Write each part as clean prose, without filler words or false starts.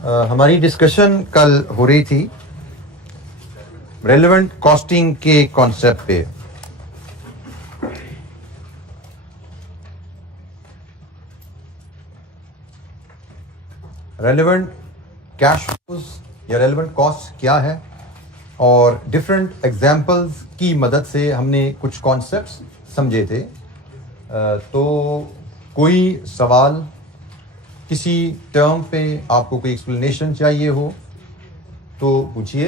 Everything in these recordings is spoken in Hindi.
हमारी डिस्कशन कल हो रही थी रेलेवेंट कॉस्टिंग के कॉन्सेप्ट पे। रेलेवेंट कैश फ्लोज या रेलेवेंट कॉस्ट क्या है, और डिफरेंट एग्जाम्पल्स की मदद से हमने कुछ कॉन्सेप्ट्स समझे थे। तो कोई सवाल, किसी टर्म पे आपको कोई एक्सप्लेनेशन चाहिए हो तो पूछिए।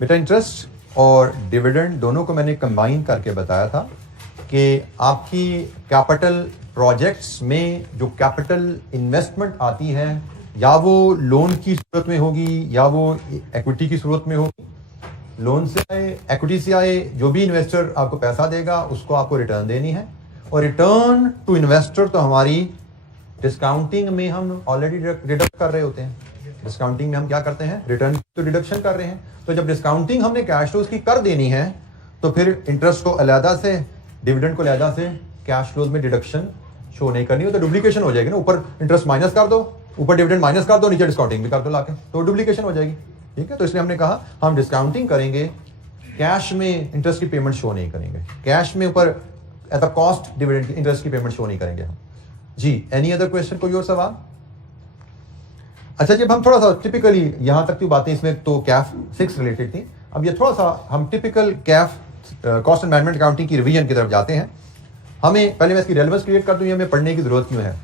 बेटा, इंटरेस्ट और डिविडेंड दोनों को मैंने कंबाइन करके बताया था कि आपकी कैपिटल प्रोजेक्ट्स में जो कैपिटल इन्वेस्टमेंट आती है, या वो लोन की सूरत में होगी या वो इक्विटी की सूरत में होगी। लोन से आए, इक्विटी से आए, जो भी इन्वेस्टर आपको पैसा देगा उसको आपको रिटर्न देनी है। और रिटर्न टू इन्वेस्टर तो हमारी डिस्काउंटिंग में हम ऑलरेडी डिडक्ट कर रहे होते हैं। डिस्काउंटिंग में हम क्या करते हैं, रिटर्न तो डिडक्शन कर रहे हैं। तो जब डिस्काउंटिंग हमने कैश फ्लोज की कर देनी है तो फिर इंटरेस्ट को अलहदा से, डिविडेंड को अलहदा से कैश फ्लोज में डिडक्शन शो नहीं करनी हो, तो डुप्लीकेशन हो जाएगी ना। ऊपर इंटरेस्ट माइनस कर दो, ऊपर डिविडेंड माइनस कर दो, नीचे डिस्काउंटिंग भी कर दो लाके, तो डुप्लीकेशन हो जाएगी। ठीक है, तो इसलिए हमने कहा हम डिस्काउंटिंग करेंगे, कैश में इंटरेस्ट की पेमेंट शो नहीं करेंगे। कैश में ऊपर एट द कॉस्ट डिविडेंड की इंटरेस्ट की पेमेंट शो नहीं करेंगे हम। जी, एनी अदर क्वेश्चन, कोई और सवाल? अच्छा, जब हम थोड़ा सा टिपिकली यहां तक की बातें इसमें तो कैफ 6 रिलेटेड थी, अब ये थोड़ा सा हम typical Kaif cost and management accounting की रिवीजन की तरफ जाते हैं। हमें पहले मैं इसकी रेलेवेंस क्रिएट कर दूं, हमें पढ़ने की जरूरत क्यों है।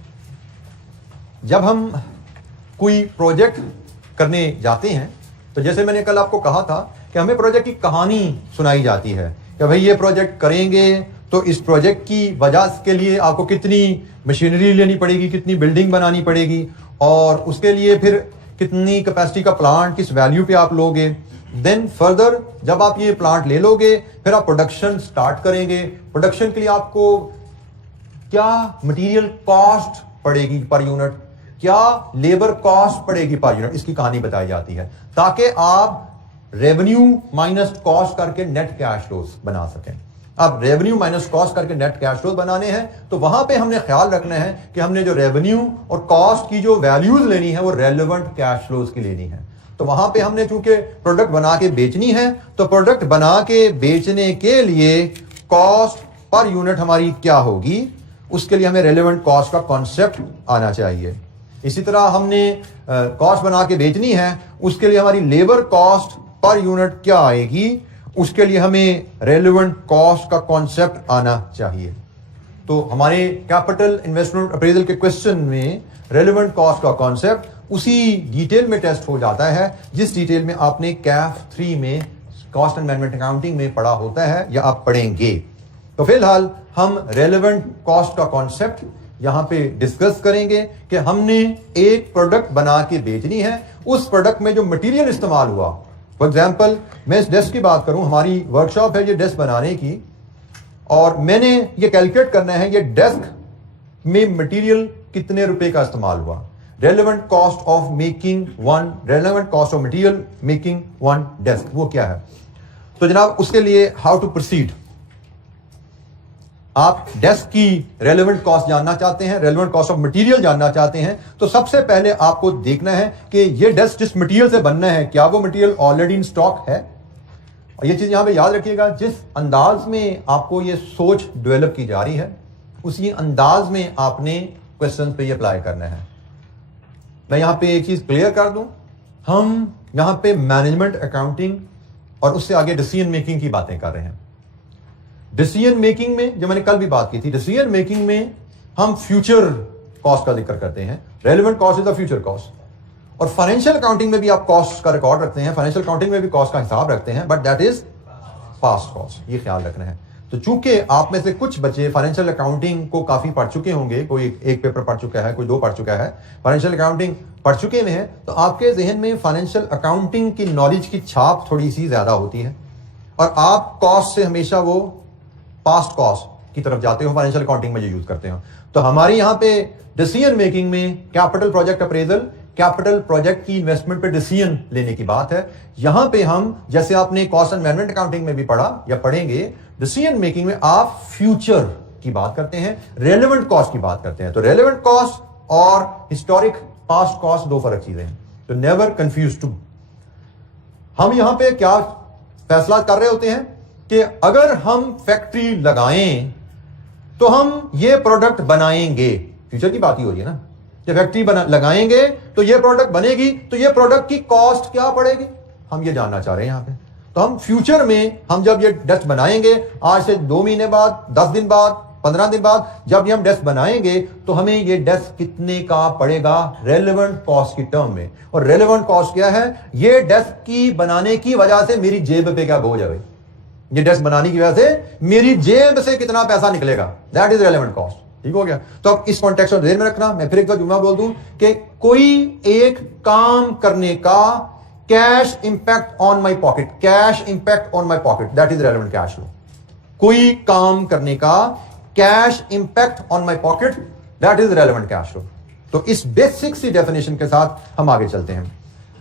जब हम कोई प्रोजेक्ट करने जाते हैं तो जैसे मैंने कल आपको कहा था कि हमें प्रोजेक्ट की कहानी सुनाई जाती है कि भाई ये प्रोजेक्ट करेंगे तो इस प्रोजेक्ट की वजह के लिए आपको कितनी मशीनरी लेनी पड़ेगी, कितनी बिल्डिंग बनानी पड़ेगी, और उसके लिए फिर कितनी कैपेसिटी का प्लांट, किस वैल्यू पे आप लोगे। देन फर्दर जब आप ये प्लांट ले लोगे फिर आप प्रोडक्शन स्टार्ट करेंगे। प्रोडक्शन के लिए आपको क्या मटेरियल कॉस्ट पड़ेगी पर यूनिट, क्या लेबर कॉस्ट पड़ेगी पर यूनिट, इसकी कहानी बताई जाती है ताकि आप रेवेन्यू माइनस कॉस्ट करके नेट कैश फ्लोज बना सकें। अब रेवेन्यू माइनस कॉस्ट करके नेट कैश फ्लोज बनाने हैं तो वहां पे हमने ख्याल रखना है कि हमने जो रेवेन्यू और कॉस्ट की जो वैल्यूज लेनी है वो रेलेवेंट कैश फ्लोज की लेनी है। तो वहां पे हमने चूंकि प्रोडक्ट बना के बेचनी है तो प्रोडक्ट बना के बेचने के लिए कॉस्ट पर यूनिट हमारी क्या होगी, उसके लिए हमें रेलेवेंट कॉस्ट का कॉन्सेप्ट आना चाहिए। इसी तरह हमने कॉस्ट बना के बेचनी है, उसके लिए हमारी लेबर कॉस्ट पर यूनिट क्या आएगी, उसके लिए हमें रेलेवेंट कॉस्ट का कॉन्सेप्ट आना चाहिए। तो हमारे कैपिटल इन्वेस्टमेंट अप्रेजल के क्वेश्चन में रेलेवेंट कॉस्ट का कॉन्सेप्ट उसी डिटेल में टेस्ट हो जाता है जिस डिटेल में आपने कैफ 3 में कॉस्ट एंड मैनेजमेंट अकाउंटिंग में पढ़ा होता है या आप पढ़ेंगे। तो फिलहाल हम रेलेवेंट कॉस्ट का कॉन्सेप्ट यहां पे डिस्कस करेंगे कि हमने एक प्रोडक्ट बना के बेचनी है, उस प्रोडक्ट में जो मटेरियल इस्तेमाल हुआ। फॉर एग्जाम्पल, मैं इस डेस्क की बात करूं, हमारी वर्कशॉप है ये डेस्क बनाने की, और मैंने ये कैलकुलेट करना है ये डेस्क में मटेरियल कितने रुपए का इस्तेमाल हुआ। Relevant cost of making one, relevant cost of material making one desk, वो क्या है। तो जनाब उसके लिए हाउ टू प्रोसीड, आप डेस्क की रेलेवेंट कॉस्ट जानना चाहते हैं, रेलेवेंट कॉस्ट ऑफ मटेरियल जानना चाहते हैं, तो सबसे पहले आपको देखना है कि ये डेस्क जिस मटेरियल से बनना है क्या वो मटेरियल ऑलरेडी इन स्टॉक है। और ये चीज यहां पे याद रखिएगा, जिस अंदाज में आपको ये सोच डेवलप की जा रही है उसी अंदाज में आपने क्वेश्चन पे ये अप्लाई करना है। मैं यहां पे एक चीज क्लियर कर दूं, हम यहां पे मैनेजमेंट अकाउंटिंग और उससे आगे डिसीजन मेकिंग की बातें कर रहे हैं। डिसीजन मेकिंग में जो मैंने कल भी बात की थी, डिसीजन मेकिंग में हम फ्यूचर कॉस्ट का जिक्र करते हैं। Relevant cost is the future cost. और फाइनेंशियल अकाउंटिंग में भी आप कॉस्ट का रिकॉर्ड रखते हैं, फाइनेंशियल अकाउंटिंग में भी कॉस्ट का हिसाब रखते हैं, but that is past cost, ये ख्याल रखना है। तो चूंकि आप में से कुछ बच्चे फाइनेंशियल अकाउंटिंग को काफी पढ़ चुके होंगे, कोई एक पेपर पढ़ चुका है, कोई 2 पढ़ चुका है, फाइनेंशियल अकाउंटिंग पढ़ चुके हुए हैं, तो आपके जहन में फाइनेंशियल अकाउंटिंग की नॉलेज की छाप थोड़ी सी ज्यादा होती है और आप कॉस्ट से हमेशा वो पास्ट कॉस्ट की तरफ जाते हो, फाइनेंशियल अकाउंटिंग में जो यूज करते हो। तो हमारी यहां पे डिसीजन मेकिंग में capital project appraisal, capital project की इन्वेस्टमेंट पे डिसीजन लेने की बात है। यहां पे हम, जैसे आपने कॉस्ट एंड मैनेजमेंट अकाउंटिंग में भी पढ़ा या पढ़ेंगे, डिसीजन मेकिंग में आप फ्यूचर की बात करते हैं, रेलेवेंट कॉस्ट की बात करते हैं। तो रेलेवेंट कॉस्ट और हिस्टोरिक पास्ट कॉस्ट दो फर्क चीजें हैं, तो नेवर कंफ्यूज टू। हम यहां पे क्या फैसला कर रहे होते हैं कि अगर हम फैक्ट्री लगाएं तो हम ये प्रोडक्ट बनाएंगे, फ्यूचर की बात ही हो रही है ना, जब फैक्ट्री लगाएंगे तो ये प्रोडक्ट बनेगी, तो ये प्रोडक्ट की कॉस्ट क्या पड़ेगी, हम ये जानना चाह रहे हैं यहां पे। तो हम फ्यूचर में हम जब ये डेस्क बनाएंगे, आज से 2 महीने बाद, 10 दिन बाद, 15 दिन बाद जब ये हम डेस्क बनाएंगे तो हमें ये डेस्क कितने का पड़ेगा रेलेवेंट कॉस्ट की टर्म में। और रेलेवेंट कॉस्ट क्या है, ये डेस्क की बनाने की वजह से मेरी जेब पे क्या बोझ है भाई, ये डेस्क बनाने की वजह से मेरी जेब से कितना पैसा निकलेगा, दैट इज रेलेवेंट कॉस्ट। ठीक हो गया। तो अब इस कॉन्टेक्स्ट में ध्यान में रखना, मैं फिर एक बार जुमला बोल दूं कि कोई एक काम करने का cash impact on my pocket, cash impact on my pocket, that is relevant cash flow. कोई काम करने का cash impact on my pocket, that is relevant cash flow. तो इस बेसिक सी डेफिनेशन के साथ हम आगे चलते हैं।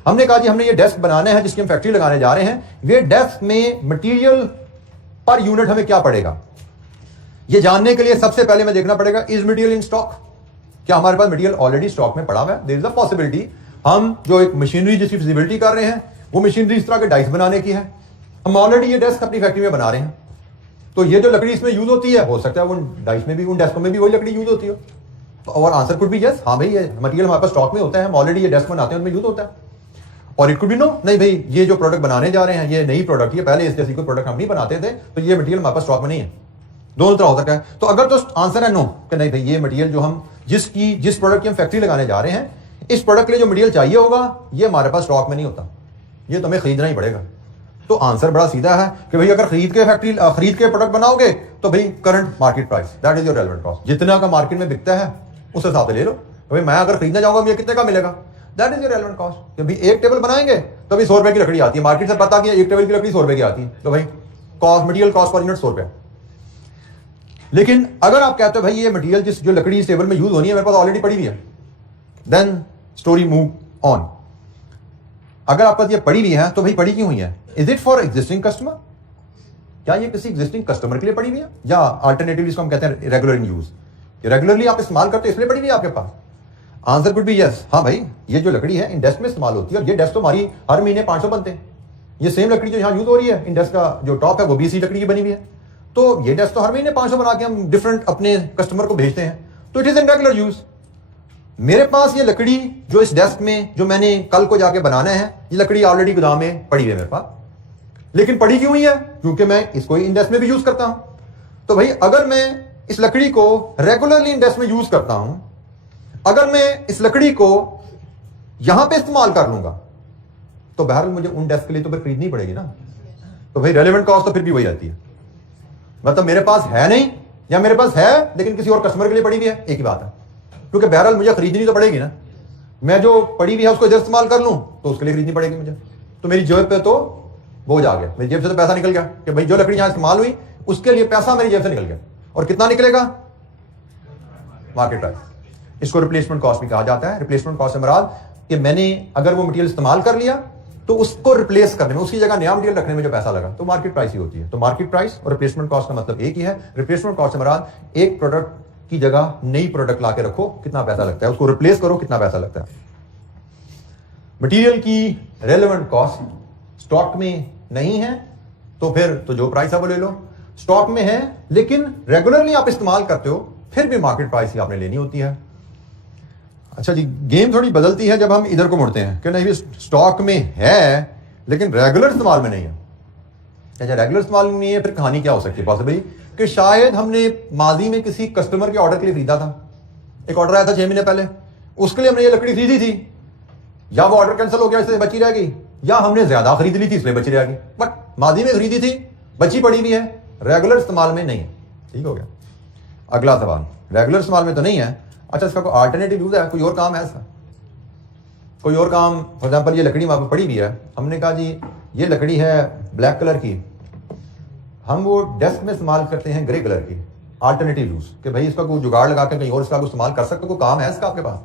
हमने कहा जी हमने ये डेस्क बनाने हैं जिसकी हम फैक्ट्री लगाने जा रहे हैं, ये डेस्क में मटेरियल पर यूनिट हमें क्या पड़ेगा, ये जानने के लिए सबसे पहले हमें देखना पड़ेगा इज मटेरियल इन स्टॉक, क्या हमारे पास मटेरियल ऑलरेडी स्टॉक में पड़ा हुआ है। देयर इज अ पॉसिबिलिटी हम जो एक मशीनरी जिसकी फिजिबिलिटी कर रहे हैं वो मशीनरी इस तरह के डाइस बनाने की है, हम ऑलरेडी ये डेस्क अपनी फैक्ट्री में बना रहे हैं, तो ये जो लकड़ी इसमें यूज होती है हो सकता है वो डाइस में भी, उन डेस्कों में भी वही लकड़ी यूज होती हो। और आंसर कुड बी यस, हाँ भाई ये मटेरियल हमारे पास स्टॉक में होता है, हम ऑलरेडी ये डेस्क बनाते हैं उनमें यूज होता है। और इट कुड बी नो, नहीं भाई ये जो प्रोडक्ट बनाने जा रहे हैं ये नई प्रोडक्ट है, पहले इस जैसी कोई प्रोडक्ट हम नहीं बनाते थे, तो ये मटेरियल हमारे पास स्टॉक में नहीं है। दोनों तरह हो सकता है। तो अगर तो आंसर है नो कि नहीं भाई ये मटेरियल जो हम जिस प्रोडक्ट की हम फैक्ट्री लगाने जा रहे हैं, इस प्रोडक्ट के लिए जो मटेरियल चाहिए होगा ये हमारे पास स्टॉक में नहीं होता, ये तो हमें खरीदना ही पड़ेगा। तो आंसर बड़ा सीधा है कि भाई अगर खरीद के प्रोडक्ट बनाओगे तो भाई current market price, that is your relevant cost, जितना का मार्केट में बिकता है उस हिसाब से ले लो। तो भाई मैं अगर खरीदना चाहूंगा मुझे कितने का मिलेगा, that is your relevant cost. कि भाई एक टेबल बनाएंगे तो भाई 100 रुपए की लकड़ी आती है, मार्केट से पता कि एक टेबल की लकड़ी 100 रुपए की आती है, तो भाई cost material cost per unit 100 रुपए। लेकिन अगर आप कहते हो भाई ये मटेरियल जो लकड़ी इस टेबल में यूज होनी है मेरे पास ऑलरेडी पड़ी हुई है, देन स्टोरी मूव ऑन। अगर आपके पास ये पड़ी हुई है तो भाई पड़ी क्यों हुई है, is it for existing customer, क्या ये किसी एग्जिस्टिंग कस्टमर के लिए पड़ी हुई है, या अल्टरनेटिवली इसको हम कहते हैं रेगुलर इन यूज, रेगुलरली आप इस्तेमाल करते हो इसलिए पड़ी हुई है आपके पास। आंसर कुड बी यस, हाँ भाई ये जो लकड़ी है इन डेस्क में इस्तेमाल होती है और ये डेस्क तो हमारी हर महीने 500 बनते हैं, ये सेम लकड़ी जो यहाँ यूज हो रही है इन डेस्क का जो टॉप है वो भी इसी लकड़ी की बनी हुई है, तो ये डेस्क तो हर महीने 500 बना के हम डिफरेंट अपने कस्टमर को भेजते हैं, तो it is in regular use. मेरे पास ये लकड़ी जो इस डेस्क में जो मैंने कल को जाके बनाना है, ये लकड़ी ऑलरेडी गोदाम में पड़ी है मेरे पास, लेकिन पड़ी क्यों हुई है, क्योंकि मैं इसको इन डेस्क में भी यूज करता हूं। तो भाई अगर मैं इस लकड़ी को रेगुलरली इन डेस्क में यूज करता हूं, अगर मैं इस लकड़ी को यहां पे इस्तेमाल कर लूंगा तो बहरहाल मुझे उन डेस्क के लिए तो फिर खरीदनी पड़ेगी ना, तो भाई रेलेवेंट कॉस्ट तो फिर भी वही आती है। मतलब मेरे पास है नहीं या मेरे पास है लेकिन किसी और कस्टमर के लिए पड़ी हुई है, एक ही बात है, क्योंकि बहरहाल मुझे खरीदनी तो पड़ेगी ना, मैं जो पड़ी हुई है उसको इधर इस्तेमाल कर लूं तो उसके लिए खरीदनी पड़ेगी मुझे, तो मेरी जेब पे तो बोझ आ गया, मेरी जेब से तो पैसा निकल गया कि भाई जो लकड़ी यहां इस्तेमाल हुई उसके लिए पैसा मेरी जेब से निकल गया, और कितना निकलेगा, मार्केट प्राइस। इसको रिप्लेसमेंट कॉस्ट भी कहा जाता है। रिप्लेसमेंट कॉस्ट से मुराद कि मैंने अगर वो मटेरियल इस्तेमाल कर लिया तो उसको रिप्लेस करने में, उसकी जगह नया मटेरियल रखने में जो पैसा लगा, तो मार्केट प्राइस ही होती है। तो मार्केट प्राइस और रिप्लेसमेंट कॉस्ट का मतलब एक ही है। रिप्लेसमेंट कॉस्ट से मुराद एक प्रोडक्ट की जगह नई प्रोडक्ट लाके रखो कितना पैसा लगता है, उसको रिप्लेस करो कितना पैसा लगता है। मटेरियल की रेलेवेंट कॉस्ट स्टॉक में नहीं है तो फिर तो जो प्राइस है वो ले लो, स्टॉक में है लेकिन रेगुलरली आप इस्तेमाल करते हो फिर भी मार्केट प्राइस ही आपने लेनी होती है। अच्छा जी, गेम थोड़ी बदलती है जब हम इधर को मुड़ते हैं कि नहीं स्टॉक में है लेकिन रेगुलर इस्तेमाल में नहीं है। अच्छा, रेगुलर इस्तेमाल में नहीं है, फिर कहानी क्या हो सकती है पॉसिबली कि शायद हमने माजी में किसी कस्टमर के ऑर्डर के लिए खरीदा था, एक ऑर्डर आया था 6 महीने पहले, उसके लिए हमने ये लकड़ी खरीदी थी, या वो ऑर्डर कैंसिल हो गया इसलिए बची रह गई, या हमने ज्यादा खरीद ली थी इसलिए बची रह गई, बट माजी में खरीदी थी बची पड़ी भी है, रेगुलर इस्तेमाल में नहीं है। ठीक हो गया। अगला सवाल, रेगुलर इस्तेमाल में तो नहीं है, अच्छा इसका कोई अल्टरनेटिव यूज है, कोई और काम है इसका, कोई और काम, फॉर एग्जाम्पल ये लकड़ी वहां पर पड़ी हुई है, हमने कहा जी ये लकड़ी है ब्लैक कलर की, हम वो डेस्क में इस्तेमाल करते हैं ग्रे कलर की, अल्टरनेटिव यूज कि भाई इसका कोई जुगाड़ लगा के कहीं और इसका इस्तेमाल कर सकते हो, कोई काम है इसका आपके पास।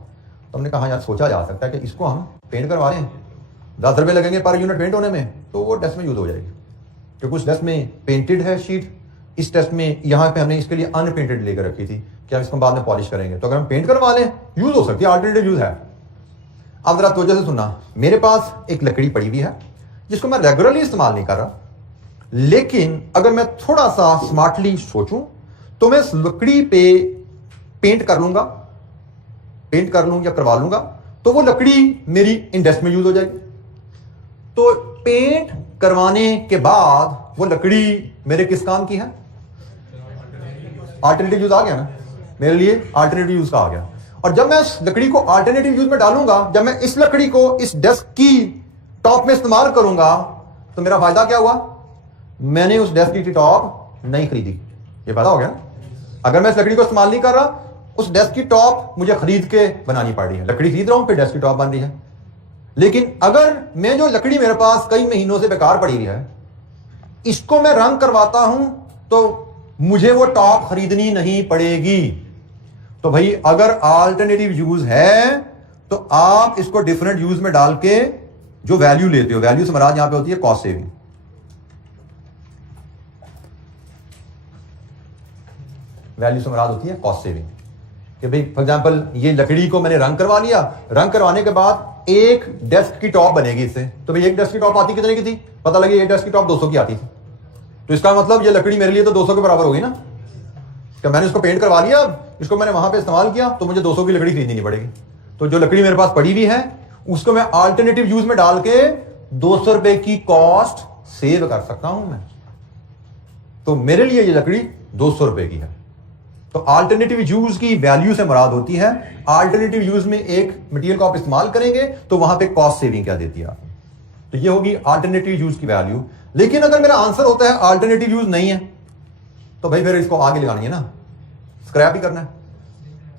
तो हमने कहा यार सोचा जा सकता है कि इसको हम पेंट करवा लें, 10 रुपये लगेंगे पर यूनिट पेंट होने में, तो वो डेस्क में यूज हो जाएगी, क्योंकि उस डेस्क में पेंटेड है शीट, इस टेस्ट में यहाँ पे हमने इसके लिए अनपेंटेड लेकर रखी थी, कि हम इसको बाद में पॉलिश करेंगे। तो अगर हम पेंट करवा लें, यूज हो सकती है, अल्टरनेटिव यूज है। अब जरा तवज्जो से सुनना, मेरे पास एक लकड़ी पड़ी हुई है जिसको मैं रेगुलरली इस्तेमाल नहीं कर रहा, लेकिन अगर मैं थोड़ा सा स्मार्टली सोचूं तो मैं इस लकड़ी पे पेंट कर लूंगा, पेंट कर लूं या करवा लूंगा, तो वो लकड़ी मेरी इंडस्ट्री में यूज हो जाएगी। तो पेंट करवाने के बाद वो लकड़ी मेरे किस काम की है? अल्टरनेटिव यूज आ गया ना मेरे लिए, अल्टरनेटिव यूज का आ गया। और जब मैं इस लकड़ी को अल्टरनेटिव यूज में डालूंगा, जब मैं इस लकड़ी को इस डेस्क की टॉप में इस्तेमाल करूंगा, तो मेरा फायदा क्या हुआ? मैंने उस डेस्क की टॉप नहीं खरीदी, ये फायदा हो गया। अगर मैं इस लकड़ी को इस्तेमाल नहीं कर रहा, उस डेस्क की टॉप मुझे खरीद के बनानी पड़ रही है, लकड़ी खरीद रहा हूं फिर डेस्क की टॉप बन रही है। लेकिन अगर मैं जो लकड़ी मेरे पास कई महीनों से बेकार पड़ी हुई है, इसको मैं रंग करवाता हूं, तो मुझे वो टॉप खरीदनी नहीं पड़ेगी। तो भाई अगर अल्टरनेटिव यूज है तो आप इसको डिफरेंट यूज में डाल के जो वैल्यू लेते हो, वैल्यू से मराद यहां पे होती है कॉस्ट सेविंग। वैल्यू से मराद होती है कॉस्ट सेविंग कि भाई फॉर एग्जांपल ये लकड़ी को मैंने रंग करवा लिया, रंग करवाने के बाद एक डेस्क की टॉप बनेगी इससे। तो भाई एक डेस्क की टॉप आती कितने की थी? पता लगी एक डेस्क की टॉप 200 की आती थी। तो इसका मतलब ये लकड़ी मेरे लिए तो 200 के बराबर होगी ना। तो मैंने इसको पेंट करवा लिया, इसको मैंने वहां पे इस्तेमाल किया, तो मुझे 200 की लकड़ी खरीदनी नहीं पड़ेगी। तो जो लकड़ी मेरे पास पड़ी हुई है उसको मैं अल्टरनेटिव यूज में डाल के 200 रुपए की कॉस्ट सेव कर सकता हूं मैं। तो मेरे लिए ये लकड़ी 200 रुपए की है। तो अल्टरनेटिव यूज की वैल्यू से मुराद होती है अल्टरनेटिव यूज में एक मटेरियल को आप इस्तेमाल करेंगे तो वहां पे कॉस्ट सेविंग क्या देती है। तो ये होगी अल्टरनेटिव यूज की वैल्यू। लेकिन अगर मेरा आंसर होता है अल्टरनेटिव यूज नहीं है, तो भाई फिर इसको आगे लगानी है ना, स्क्रैप ही करना है,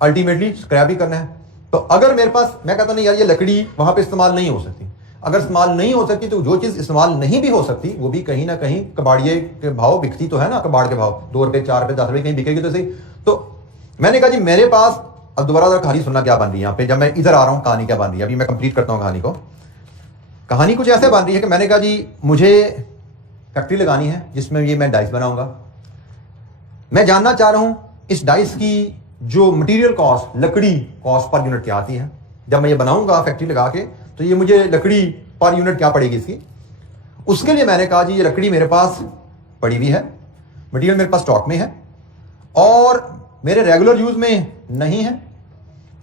अल्टीमेटली स्क्रैप ही करना है। तो अगर मेरे पास, मैं कहता नहीं यार ये लकड़ी वहां पे इस्तेमाल नहीं हो सकती, अगर इस्तेमाल नहीं हो सकती तो जो चीज इस्तेमाल नहीं भी हो सकती वो भी कहीं ना कहीं कबाड़िए के भाव बिकती तो है ना, कबाड़ के भाव 2 रुपए 4 रुपए 10 रुपए कहीं बिकेगी तो सही। तो मैंने कहा जी मेरे पास, अब दोबारा कहानी सुनना क्या बन रही है यहाँ पे, जब मैं इधर आ रहा हूँ कहानी क्या बन रही है, अभी मैं कंप्लीट करता हूँ कहानी को। कहानी कुछ ऐसे बन रही है कि मैंने कहा जी मुझे फैक्ट्री लगानी है जिसमें ये मैं डाइस बनाऊंगा। मैं जानना चाह रहा हूं इस डाइस की जो मटेरियल कॉस्ट, लकड़ी कॉस्ट पर यूनिट क्या आती है। जब मैं ये बनाऊंगा फैक्ट्री लगा के तो ये मुझे लकड़ी पर यूनिट क्या पड़ेगी इसकी। उसके लिए मैंने कहा जी ये लकड़ी मेरे पास पड़ी हुई है, मटेरियल मेरे पास स्टॉक में है और मेरे रेगुलर यूज में नहीं है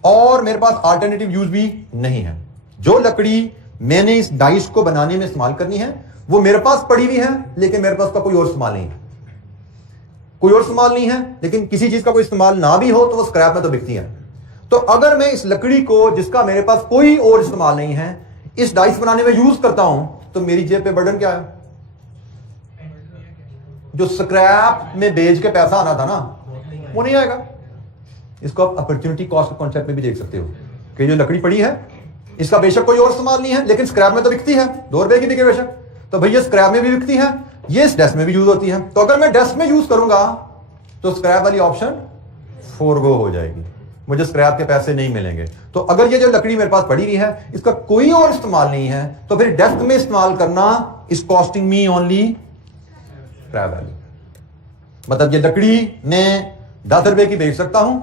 और मेरे पास अल्टरनेटिव यूज भी नहीं है। जो लकड़ी मैंने इस डाइस को बनाने में इस्तेमाल करनी है वो मेरे पास पड़ी हुई है, लेकिन मेरे पास का कोई और इस्तेमाल नहीं है, कोई और इस्तेमाल नहीं है। लेकिन किसी चीज का कोई इस्तेमाल ना भी हो तो वो स्क्रैप में तो बिकती है। तो अगर मैं इस लकड़ी को जिसका मेरे पास कोई और इस्तेमाल नहीं है इस डाइस बनाने में यूज करता हूं, तो मेरी जेब पे बर्डन क्या है? जो स्क्रैप में बेच के पैसा आना था ना वो नहीं आएगा। इसको आप अपॉर्चुनिटी कॉस्ट के कॉन्सेप्ट में भी देख सकते हो कि जो लकड़ी पड़ी है इसका बेशक कोई और इस्तेमाल नहीं है, लेकिन स्क्रैप में तो बिकती है, 2 रुपए की बिके बेशक, तो भैया स्क्रैप में भी बिकती है, ये इस डेस्क में भी यूज होती है। तो अगर मैं डेस्क में यूज करूंगा तो स्क्रैप वाली ऑप्शन फोरगो हो जाएगी, मुझे स्क्रैप के पैसे नहीं मिलेंगे। तो अगर ये जो लकड़ी मेरे पास पड़ी हुई है इसका कोई और इस्तेमाल नहीं है तो फिर डेस्क में इस्तेमाल करना is costing me only scrap value. मतलब ये लकड़ी मैं 10 रुपए की बेच सकता हूं,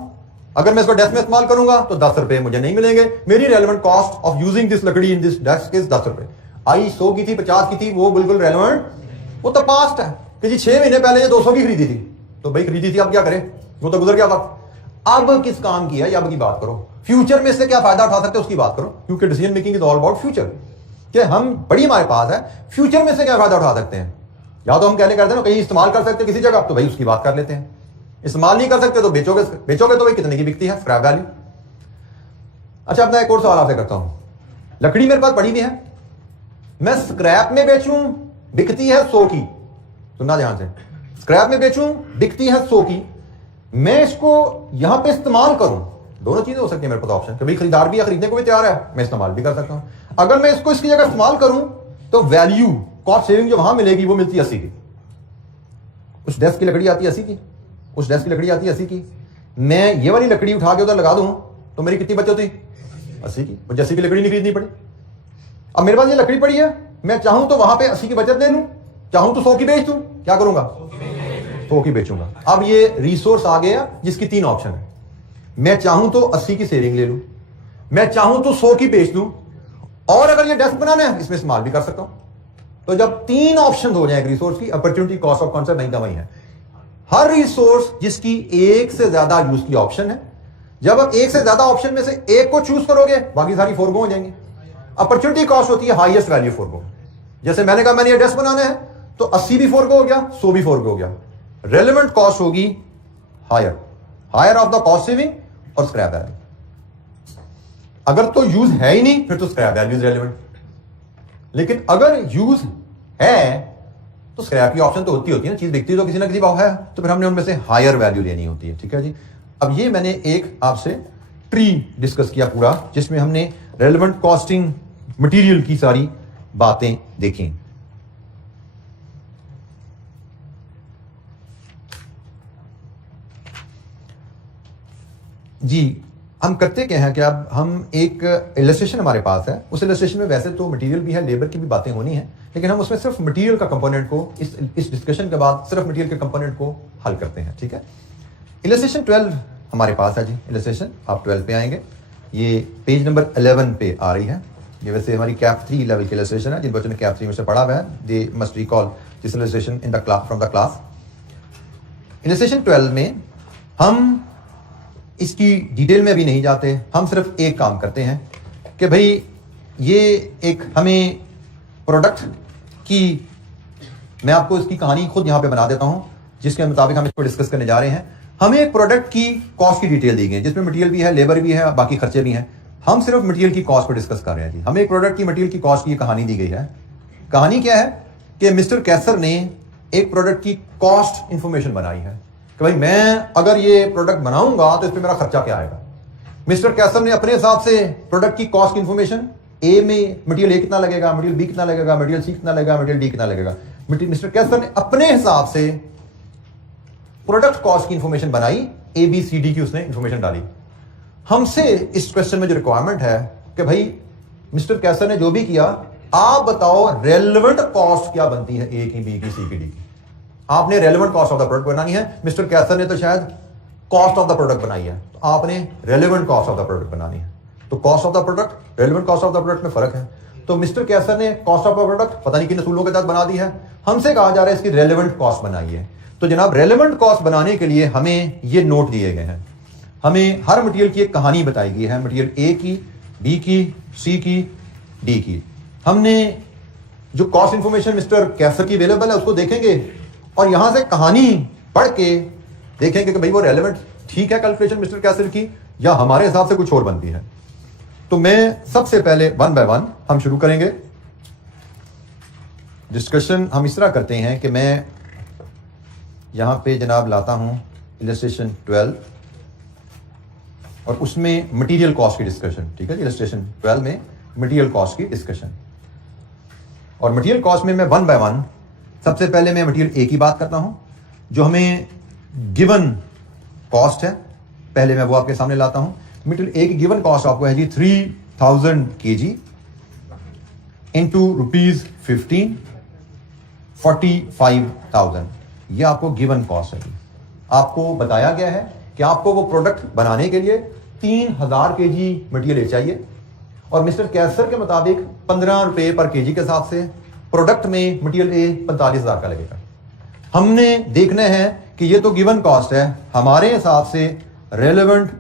अगर मैं इसको डेस्क में इस्तेमाल करूंगा तो 10 रुपए मुझे नहीं मिलेंगे। मेरी relevant cost of using this लकड़ी इन दिस डेस्क इज 10 रुपए। आई 100 की थी, 50 की थी, वो बिल्कुल रेलेवेंट, वो तो पास्ट है कि जी 6 महीने पहले ये 200 की खरीदी थी, तो भाई खरीदी थी, अब क्या करें, वो तो गुजर गया वक्त। अब किस काम की है ये अब की बात करो, फ्यूचर में से क्या फायदा उठा सकते हो उसकी बात करो, क्योंकि decision making is all about future, कि हम बड़ी हमारे पास है, फ्यूचर में से क्या फायदा उठा सकते हैं। या तो हम कहने करते हैं कहीं इस्तेमाल कर सकते हैं किसी जगह, तो भाई उसकी बात कर लेते हैं। इस्तेमाल नहीं कर सकते तो बेचोगे तो भाई कितने की बिकती है, स्क्रैप वैल्यू। अच्छा, अपना एक और सवाल आपसे करता हूं, लकड़ी मेरे पास पड़ी हुई है, मैं स्क्रैप में बेचूं, बिकती है 100 की, सुनना ध्यान से, स्क्रैप में बेचूं बिकती है 100 की, मैं इसको यहां पे इस्तेमाल करूं, दोनों चीजें हो सकती है मेरे पास ऑप्शन, कभी खरीदार भी या खरीदने को भी तैयार है, मैं इस्तेमाल भी कर सकता हूं। अगर मैं इसको इसकी जगह इस्तेमाल करूं तो वैल्यू कॉस्ट सेविंग जो वहां मिलेगी वो मिलती है 80 की। उस डेस्क की लकड़ी आती है 80 की, उस डेस्क की लकड़ी आती है 80 की, मैं ये वाली लकड़ी उठा के उधर लगा दूं तो मेरी कितनी बचत होती, 80 की। मुझे 80 की लकड़ी नहीं खरीदनी पड़ी। अब मेरे पास ये लकड़ी पड़ी है, मैं चाहूं तो वहां पे 80 की बचत ले लूं, चाहूं तो 100 की बेच दूं, क्या करूंगा, 100 की बेचूंगा। अब ये रिसोर्स आ गया जिसकी 3 ऑप्शन है, मैं चाहूं तो 80 की सेविंग ले लूं, मैं चाहूं तो 100 की बेच दूं, और अगर ये डेस्क बनाना है इसमें इस्तेमाल भी कर सकता हूं। तो जब 3 ऑप्शन हो जाए रिसोर्स की, अपॉर्चुनिटी कॉस्ट ऑफ कॉन्सेप्ट वहीं का वहीं है। हर रिसोर्स जिसकी एक से ज्यादा यूज की ऑप्शन है, जब आप एक से ज्यादा ऑप्शन में से एक को चूज करोगे बाकी सारी फोरगो हो जाएंगी। अपॉर्चुनिटी कॉस्ट होती है हाईएस्ट वैल्यू फोरगो। जैसे मैंने कहा मैंने ये डेस्क बनाना है तो 80 भी फोरगो हो गया, 100 भी फोरगो हो गया। रेलेवेंट कॉस्ट होगी higher of the cost saving और स्क्रैप वैल्यू। अगर तो यूज है ही नहीं फिर तो स्क्रैप वैल्यू इज रेलेवेंट, लेकिन अगर यूज है तो स्क्रैप की ऑप्शन तो होती है ना, चीज बिकती तो किसी ना किसी भाव है, तो फिर हमने उनमें से हायर वैल्यू लेनी होती है। ठीक है जी। अब ये मैंने एक आपसे ट्री डिस्कस किया पूरा, जिसमें हमने रेलेवेंट कॉस्टिंग मटेरियल की सारी बातें देखी। जी, हम करते क्या है कि अब हम एक इलस्ट्रेशन हमारे पास है, उस इलस्ट्रेशन में वैसे तो मटेरियल भी है, लेबर की भी बातें होनी है, लेकिन हम उसमें सिर्फ मटेरियल का कंपोनेंट को इस डिस्कशन के बाद सिर्फ मटेरियल के कंपोनेंट को हल करते हैं। ठीक है। इलस्ट्रेशन 12 हमारे पास है जी। इलस्ट्रेशन आप 12 पे आएंगे, ये पेज नंबर 11 पे आ रही है। ये वैसे हमारी कैप 3 लेवल की इलस्ट्रेशन है, जिन बच्चों ने कैप 3 में से पढ़ा हुआ है they must recall this illustration in the class from the class. Illustration 12 में हम इसकी डिटेल में भी नहीं जाते, हम सिर्फ एक काम करते हैं कि भाई ये एक हमें प्रोडक्ट की, मैं आपको इसकी कहानी खुद यहां पे बना देता हूं जिसके मुताबिक हम इसको डिस्कस करने जा रहे हैं। हमें एक प्रोडक्ट की कॉस्ट की डिटेल दी गई है, जिसमें मटेरियल भी है, लेबर भी है, बाकी खर्चे भी हैं। हम सिर्फ मटेरियल की कॉस्ट को डिस्कस कर रहे हैं जी। हमें एक प्रोडक्ट की मटेरियल की कॉस्ट की कहानी दी गई है। कहानी क्या है कि मिस्टर कैसर ने एक प्रोडक्ट की कॉस्ट इंफॉर्मेशन बनाई है कि भाई मैं अगर ये प्रोडक्ट बनाऊंगा तो इस पर मेरा खर्चा क्या आएगा। मिस्टर कैसर ने अपने हिसाब से प्रोडक्ट की कॉस्ट की इंफॉर्मेशन, ए में मटेरियल ए कितना लगेगा, मटेरियल बी कितना लगेगा, मटेरियल सी कितना लगेगा, मटेरियल डी कितना लगेगा, मिस्टर कैसर ने अपने हिसाब से प्रोडक्ट कॉस्ट की इंफॉर्मेशन बनाई, ए बी सी डी की उसने इंफॉर्मेशन डाली। हमसे इस क्वेश्चन में जो रिक्वायरमेंट है कि भाई मिस्टर कैसर ने जो भी किया, आप बताओ रेलेवेंट कॉस्ट क्या बनती है ए की, बी की, सी की, डी की। आपने relevant cost of the product बनानी है। मिस्टर कैसर ने तो शायद कॉस्ट ऑफ द प्रोडक्ट बनाई है, तो आपने relevant cost of the product बनानी है। तो cost of the product, relevant cost of the product में फर्क है। तो मिस्टर कैसर ने कॉस्ट ऑफ द प्रोडक्ट पता नहीं किन असूलों के तहत बना दी है, हमसे कहा जा रहा है इसकी रेलेवेंट कॉस्ट बनाइए। तो जनाब रेलेवेंट कॉस्ट बनाने के लिए हमें ये नोट दिए गए हैं। हमें हर मटेरियल की एक कहानी बताई गई है, मटेरियल ए की, बी की, सी की, डी की। हमने जो कॉस्ट इंफॉर्मेशन मिस्टर कैसर की अवेलेबल है उसको देखेंगे और यहां से कहानी पढ़ के देखेंगे कि भाई वो रेलेवेंट ठीक है कैलकुलेशन मिस्टर कैसर की, या हमारे हिसाब से कुछ और बनती है। तो मैं सबसे पहले 1 बाय 1 हम शुरू करेंगे डिस्कशन। हम इस तरह करते हैं कि मैं यहां पे जनाब लाता हूं इलस्ट्रेशन 12 और उसमें मटेरियल कॉस्ट की डिस्कशन। ठीक है, इलस्ट्रेशन 12 में मटेरियल कॉस्ट की डिस्कशन। और मटेरियल कॉस्ट में मैं 1 बाय 1 सबसे पहले मैं मटेरियल ए की बात करता हूं, जो हमें गिवन कॉस्ट है। पहले मैं वो आपके सामने लाता हूं। मटेरियल ए की गिवन कॉस्ट आपको है जी 3000 kg इंटू ₹15 45,000। यह आपको गिवन कॉस्ट है। आपको बताया गया है कि आपको वो प्रोडक्ट बनाने के लिए 3000 kg मटेरियल चाहिए और मिस्टर कैसर के मुताबिक 15 रुपए पर केजी के हिसाब से प्रोडक्ट में मटेरियल ए 45,000 का लगेगा। हमने देखना है कि ये तो गिवन कॉस्ट है, हमारे हिसाब से relevant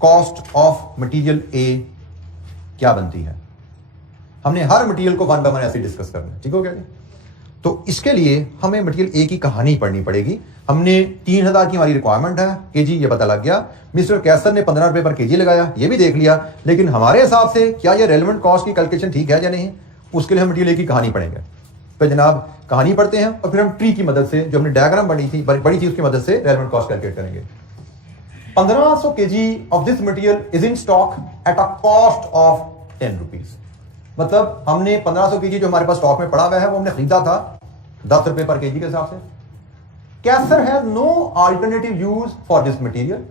cost of material A क्या बनती है। हमने हर मटेरियल को 1 बाय 1 ऐसे डिस्कस करना है। ठीक हो गया जी। तो इसके लिए हमें मटेरियल ए की कहानी पढ़नी पड़ेगी। हमने 3000 की हमारी रिक्वायरमेंट है, केजी ये पता लग गया। मिस्टर कैसर ने 15 रुपए पर केजी लगाया, ये भी देख लिया। लेकिन हमारे हिसाब से क्या ये रेलेवेंट कॉस्ट की कैलकुलेशन ठीक है या नहीं, उसके लिए हम मटेरियल ए की कहानी पढ़ेंगे। तो जनाब कहानी पढ़ते हैं और फिर हम ट्री की मदद से, जो हमने डायग्राम बनी थी उसकी मदद से रेलेवेंट कॉस्ट कैलकुलेट करेंगे। 1500 kg of this material is in stock at a cost of 10 rupees. मतलब हमने 1500 kg जो हमारे पास स्टॉक में पड़ा हुआ है वो हमने खरीदा था 10 रुपए पर केजी के हिसाब से। Kaiser has no alternative use for this material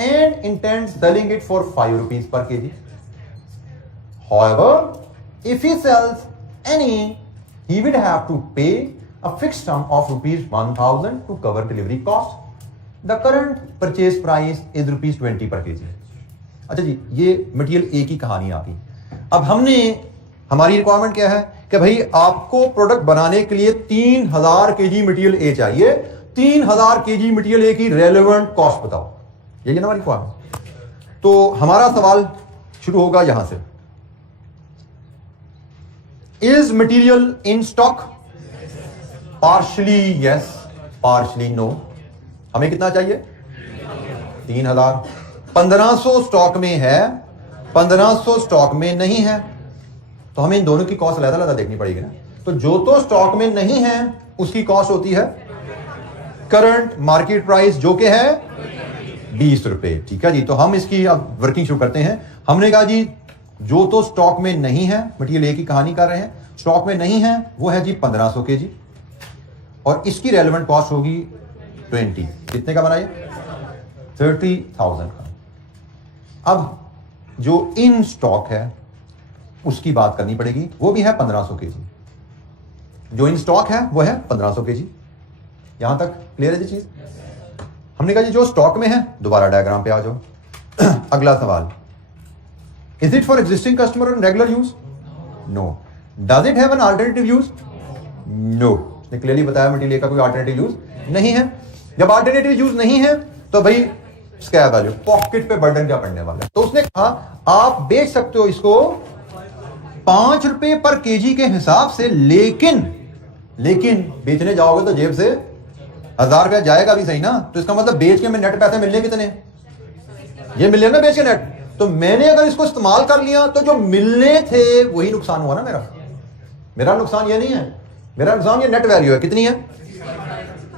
and intends selling it for 5 rupees per KG. However, if he sells any, he would have to pay a fixed sum of ₹1000 to cover delivery cost. The current purchase price is ₹20 पर केजी। अच्छा जी, ये मटेरियल ए की कहानी आ गई। अब हमारी रिक्वायरमेंट क्या है कि भाई आपको प्रोडक्ट बनाने के लिए 3000 केजी मटेरियल ए चाहिए। 3000 केजी मटेरियल ए की रेलेवेंट कॉस्ट बताओ, यही है ना हमारी रिक्वायरमेंट। तो हमारा सवाल शुरू होगा यहां से, is material in stock? Partially yes, partially no. हमें कितना चाहिए? 3000। 1500 स्टॉक में है, 1500 स्टॉक में नहीं है, तो हमें इन दोनों की कॉस्ट अलग अलग देखनी पड़ेगी ना। तो जो तो स्टॉक में नहीं है उसकी कॉस्ट होती है करंट मार्केट प्राइस, जो कि है ₹20। ठीक है जी, तो हम इसकी अब वर्किंग शुरू करते हैं। हमने कहा जी जो तो स्टॉक में नहीं है, मटेरियल ए की कहानी कर रहे हैं, स्टॉक में नहीं है वो है जी 1500 केजी, और इसकी रेलेवेंट कॉस्ट होगी 20। कितने का बनाइए? 30,000 का। अब जो इन स्टॉक है उसकी बात करनी पड़ेगी, वो भी है 1500 केजी। जो इन स्टॉक है वो है 1500 केजी। यहां तक क्लियर है जी चीज? हमने कहा जी जो स्टॉक में है, दोबारा डायग्राम पे आ जाओ। अगला सवाल, is it for existing customer in regular use? No. Does it have an alternative use? No. ने क्लियरली बताया मटेरियल का कोई अल्टरनेटिव यूज नहीं है। जब अल्टरनेटिव यूज नहीं है तो भाई स्क्रैप वैल्यू, पॉकेट पे बर्डन क्या पड़ने वाला है। तो उसने कहा आप बेच सकते हो इसको ₹5 पर केजी के हिसाब से, लेकिन बेचने जाओगे तो जेब से 1000 रुपया जाएगा भी सही ना। तो इसका मतलब बेच के में नेट पैसे मिलने कितने? ये मिले ना बेच के नेट। तो मैंने अगर इसको इस्तेमाल कर लिया तो जो मिलने थे वही नुकसान हुआ ना मेरा नुकसान ये नहीं है, मेरा नुकसान ये नेट वैल्यू है। कितनी है?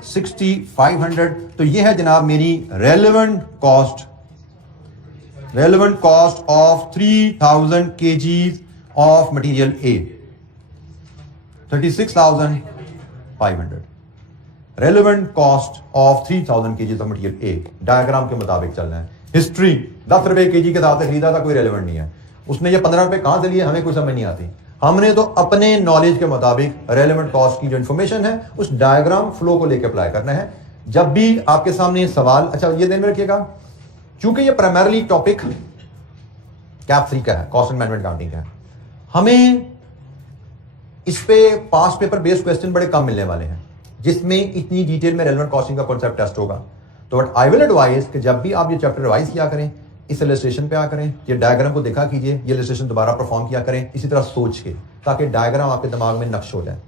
6500। तो ये है जनाब मेरी relevant cost of 3000 KGs of material A, 36,500। Relevant cost of 3000 KGs of material A. Diagram के मुताबिक चलना है। हिस्ट्री, ₹10 केजी के साथ खरीदा था, कोई रेलेवेंट नहीं है। उसने ये ₹15 कहां से लिए हमें कुछ समझ नहीं आती। हमने तो अपने नॉलेज के मुताबिक रेलेवेंट कॉस्ट की जो इंफॉर्मेशन है उस डायग्राम फ्लो को लेकर अप्लाई करना है। जब भी आपके सामने सवाल, अच्छा ये ध्यान में रखिएगा, चूंकि ये प्राइमरली टॉपिक कैप 3 का है, कॉस्ट एंड मैनेजमेंट अकाउंटिंग का है, हमें इस पे पास्ट पेपर बेस्ड क्वेश्चन बड़े कम मिलने वाले हैं जिसमें इतनी डिटेल में रेलेवेंट कॉस्टिंग का कॉन्सेप्ट टेस्ट होगा। तो बट आई विल एडवाइज कि जब भी आप ये चैप्टर रिवाइज किया करें, इस इलस्ट्रेशन पे आ करें, ये डायग्राम को देखा कीजिए, ये इलस्ट्रेशन दोबारा परफॉर्म किया करें इसी तरह सोच के, ताकि डायग्राम आपके दिमाग में नक्श हो जाए।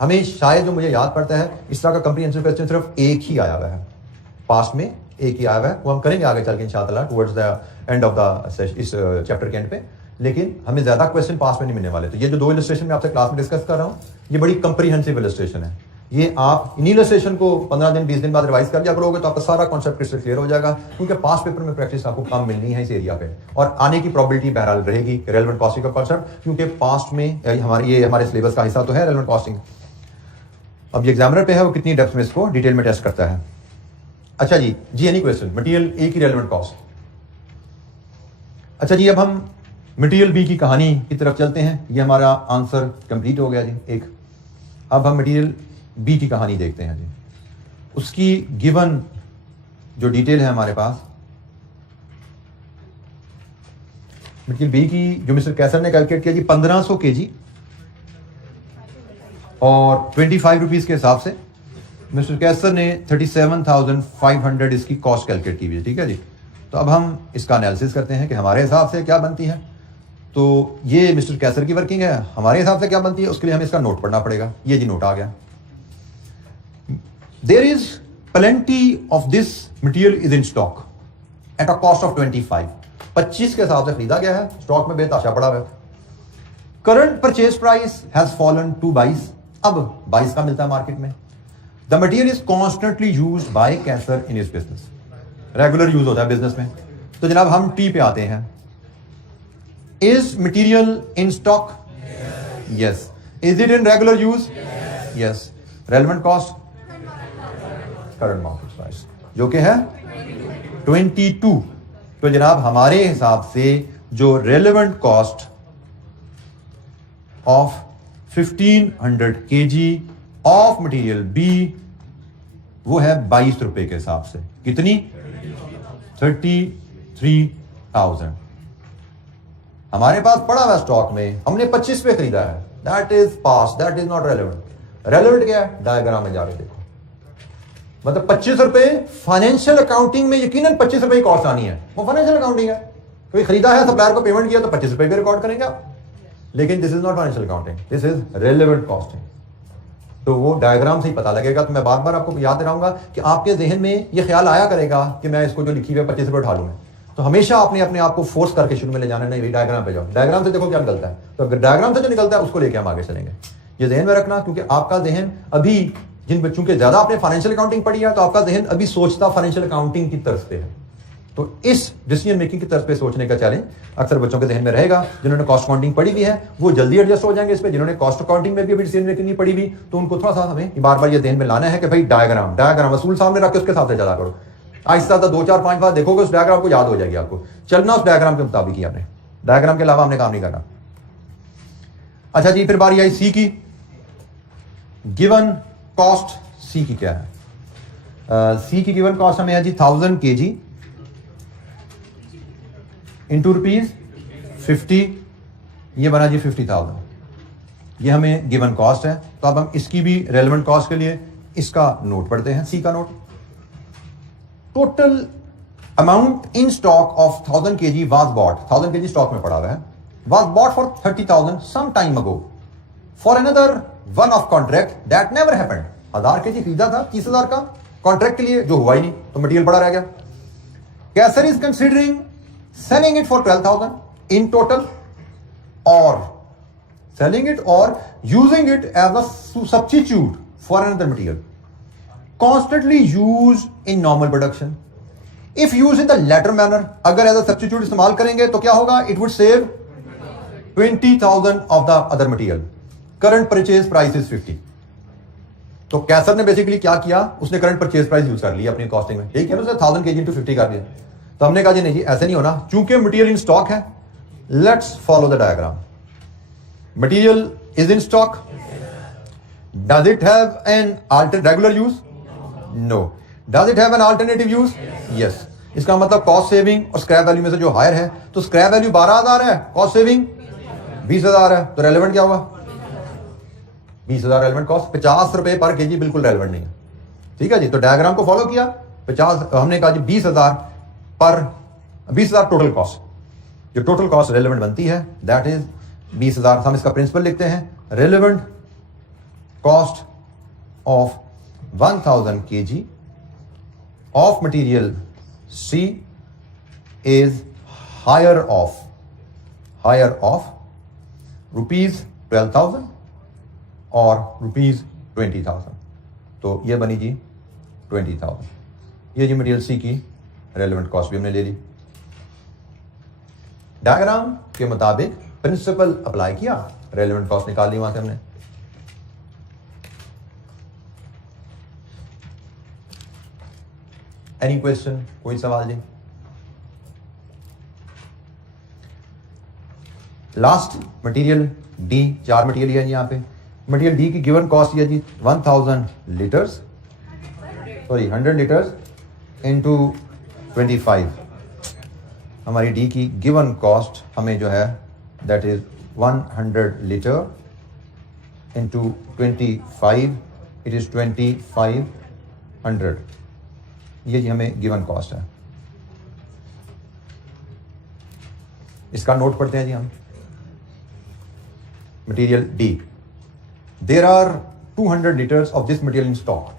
हमें शायद जो मुझे याद पड़ता है इस तरह का कंप्रीहेंसिव क्वेश्चन सिर्फ एक ही आया हुआ है, पास्ट में एक ही आया हुआ है। वो हम करेंगे आगे चल के इंशाअल्लाह towards the end of the इस चैप्टर के एंड पे, लेकिन हमें ज्यादा क्वेश्चन पास में नहीं मिलने वाले। तो ये जो 2 इलस्ट्रेशन में आपसे क्लास में डिस्कस कर रहा हूं, ये बड़ी कंप्रीहेंसिव इलस्ट्रेशन है। ये आप इन इलस्ट्रेशन को 15 दिन 20 दिन बाद रिवाइज कर लिया करोगे तो आपका सारा कॉन्सेप्ट क्लियर हो जाएगा, क्योंकि पास पेपर में प्रैक्टिस आपको कम मिलनी है इस एरिया पे, और आने की प्रोबेबिलिटी बहरहाल रहेगी रेलेवेंट कॉस्टिंग का कॉन्सेप्ट, क्योंकि पास्ट में हमारे सिलेबस का हिस्सा तो है रेलेवेंट कॉस्टिंग। अब ये एग्जामिनर पे है वो कितनी डेप्थ में इसको डिटेल में टेस्ट करता है। अच्छा जी एनी क्वेश्चन? मटेरियल ए की रेलेवेंट कॉस्ट। अच्छा जी, अब हम मटेरियल बी की कहानी की तरफ चलते हैं। ये हमारा आंसर कंप्लीट हो गया जी एक। अब हम मटेरियल बी की कहानी देखते हैं जी। उसकी गिवन जो डिटेल है हमारे पास, मटेरियल बी की जो मिस्टर कैसर ने कैलकुलेट किया जी 1500 केजी और 25 रुपीज के हिसाब से मिस्टर कैसर ने 37,500 इसकी कॉस्ट कैलकुलेट की हुई है। ठीक है जी, तो अब हम इसका एनालिसिस करते हैं कि हमारे हिसाब से क्या बनती है। तो ये मिस्टर कैसर की वर्किंग है, हमारे हिसाब से क्या बनती है उसके लिए हमें इसका नोट पढ़ना पड़ेगा। ये जी नोट आ गया। There is plenty of this material is in stock at a cost of 25 के हिसाब से खरीदा गया है, स्टॉक में बेताशा पड़ा हुआ है। Current purchase price has fallen to 22, अब 22 का मिलता है मार्केट में। The material is constantly used by Kaiser in his business, regular use होता है बिजनेस में। तो जनाब हम टी पे आते हैं। Is material in stock? Yes. Is it in regular use? Yes. Relevant cost? Current market price जो कि है 22। तो जनाब हमारे हिसाब से जो relevant cost of 1500 KG of material B वो है 22 रुपए के हिसाब से। कितनी? 33,000। हमारे पास पड़ा हुआ स्टॉक में, हमने 25 पे खरीदा है, that is pass, that is not relevant. Relevant क्या है? डायग्राम में जाके देखो। मतलब 25 रुपए फाइनेंशियल अकाउंटिंग में यकीनन 25 रुपए की कॉस्ट आनी है, वो फाइनेंशियल अकाउंटिंग है। कोई खरीदा है, सप्लायर को पेमेंट किया, तो 25 रुपए भी रिकॉर्ड करेंगे आप। लेकिन this is not financial accounting, this is relevant costing. तो वो डायग्राम से ही पता लगेगा। तो मैं बार बार आपको याद दिलाऊंगा कि आपके जहन में ये ख्याल आया करेगा कि मैं इसको जो लिखी हुई 25 रुपए उठा लूंगा, तो हमेशा आपने अपने आप को फोर्स करके शुरू में ले जाना, नहीं भाई डायग्राम पे जाओ, डायग्राम से देखो क्या निकलता है। तो अगर डायग्राम से जो निकलता है उसको लेके हम आगे चलेंगे, ये जहन में रखना। क्योंकि आपका जहन अभी, जिन बच्चों के ज्यादा आपने फाइनेंशियल अकाउंटिंग पढ़ी है, तो आपका जहन अभी सोचता फाइनेंशियल अकाउंटिंग की तरफ पे है। तो इस डिसीजन मेकिंग की तरफ पे सोचने का चैलेंज अक्सर बच्चों के जहन में रहेगा। जिन्होंने कॉस्ट अकाउंटिंग पढ़ी हुई है वो जल्दी एडजस्ट हो जाएंगे इस पे। जिन्होंने कॉस्ट अकाउंटिंग में भी अभी डिसीजन मेकिंग नहीं पढ़ी हुई, तो उनको थोड़ा सा हमें बार बार ये जहन में लाना है कि भाई डायग्राम, डायग्राम असूल सामने रख के उसके साथ से चला करो। आहिस्ता 2 4 5 बार देखोगे, उस डायग्राम को याद हो जाएगी आपको। चलना उस डायग्राम के मुताबिक ही आपने, डायग्राम के अलावा हमने काम नहीं करना। अच्छा जी, फिर बारी आई सी की। गिवन कॉस्ट सी की क्या है? सी की गिवन कॉस्ट हमें है जी 1000 kg इंटू ₹50, ये बना जी 50,000। ये हमें गिवन कॉस्ट है। तो अब हम इसकी भी रेलेवेंट कॉस्ट के लिए इसका नोट पढ़ते हैं, सी का note. Total amount in stock of 1000 kg was bought, 1000 kg stock में पड़ा हुआ है, was bought for 30,000 some time ago for another one of contract that never happened. 1000 kg खरीदा था 30,000 का कॉन्ट्रैक्ट के लिए, जो हुआ ही नहीं, तो मटेरियल पड़ा रह गया। Kaiser is considering selling it for 12,000 in total, or selling it or using it as a substitute for another material constantly used in normal production. If used in the latter manner, अगर as a substitute इस्तेमाल करेंगे तो क्या होगा? It would save 20,000 of the other material. Current purchase price is 50. तो कैसर ने बेसिकली क्या किया? उसने करंट परचेज प्राइस यूज कर लिया अपनी कॉस्टिंग में। ठीक है ना, 1000 kg into 50 कर दिया। तो हमने कहा जी नहीं जी ऐसे नहीं होना, चूंकि मटेरियल इन स्टॉक है, let's follow the diagram. Material is in stock, does it have an regular use? No. Does it have an alternative use? Yes. इसका मतलब कॉस्ट सेविंग और स्क्रैप वैल्यू में से जो हायर है, तो स्क्रैप वैल्यू 12,000 है, कॉस्ट सेविंग 20,000 है, तो रेलेवेंट क्या हुआ? 20,000 रेलेवेंट कॉस्ट। 50 रुपए पर केजी बिल्कुल रेलेवेंट नहीं है। ठीक है जी, तो डायग्राम को फॉलो किया। 50 हमने कहा जी 20,000 पर 20,000 टोटल कॉस्ट, जो टोटल कॉस्ट रेलेवेंट बनती है दैट इज 20,000। हम इसका प्रिंसिपल लिखते हैं, relevant cost of 1000 kg of material C is higher of ₹12,000 और ₹20,000। तो ये बनी जी 20,000। ये जी मटेरियल सी की रेलेवेंट कॉस्ट भी हमने ले ली। डायग्राम के मुताबिक प्रिंसिपल अप्लाई किया, रेलेवेंट कॉस्ट निकाल ली वहां से हमने। एनी क्वेश्चन, कोई सवाल जी? लास्ट मटेरियल डी, 4 मटेरियल है यहां पे। मटेरियल डी की गिवन कॉस्ट है जी 100 लीटर्स, सॉरी 100 लीटर्स इंटू 25। हमारी डी की गिवन कॉस्ट हमें जो है that is 100 litre into 25, it is 2500। ये जी हमें गिवन कॉस्ट है। इसका नोट पढ़ते हैं जी हम। Material D, there are 200 litres of this material in stock.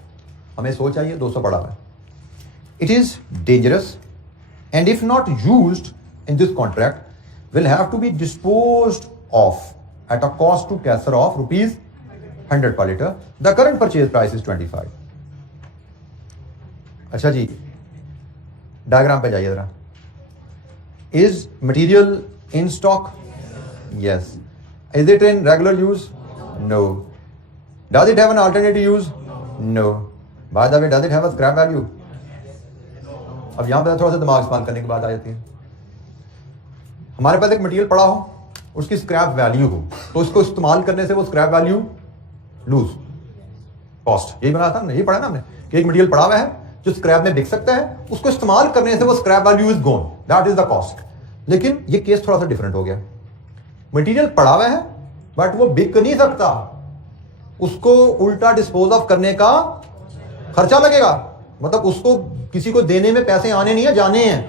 हमें सोच चाहिए 200 पड़ा है। It is dangerous and if not used in this contract will have to be disposed of at a cost to Kaisar of ₹100 per liter. The current purchase price is 25. अच्छा जी, डायग्राम पे जाइए जरा। Is material in stock? Yes. Is it in regular use? No. Does it have an alternative use? No. By the way, does it have a scrap value? अब यहां पर थोड़ा सा दिमाग इस्तेमाल करने की बात आ जाती है। हमारे पास एक मटेरियल पड़ा हो, उसकी स्क्रैप वैल्यू हो, तो उसको इस्तेमाल करने से वो स्क्रैप वैल्यू लूज कॉस्ट, यही बना था हमने, यही पढ़ा ना हमने कि एक मटेरियल पड़ा हुआ है, जो स्क्रैप में बिक सकता है, उसको इस्तेमाल करने से वो scrap value is gone, that is the cost. लेकिन ये केस थोड़ा सा डिफरेंट हो गया, मटेरियल पड़ा हुआ है बट वो बिक नहीं सकता, उसको उल्टा डिस्पोज ऑफ करने का खर्चा लगेगा, मतलब उसको किसी को देने में पैसे आने नहीं है, जाने हैं,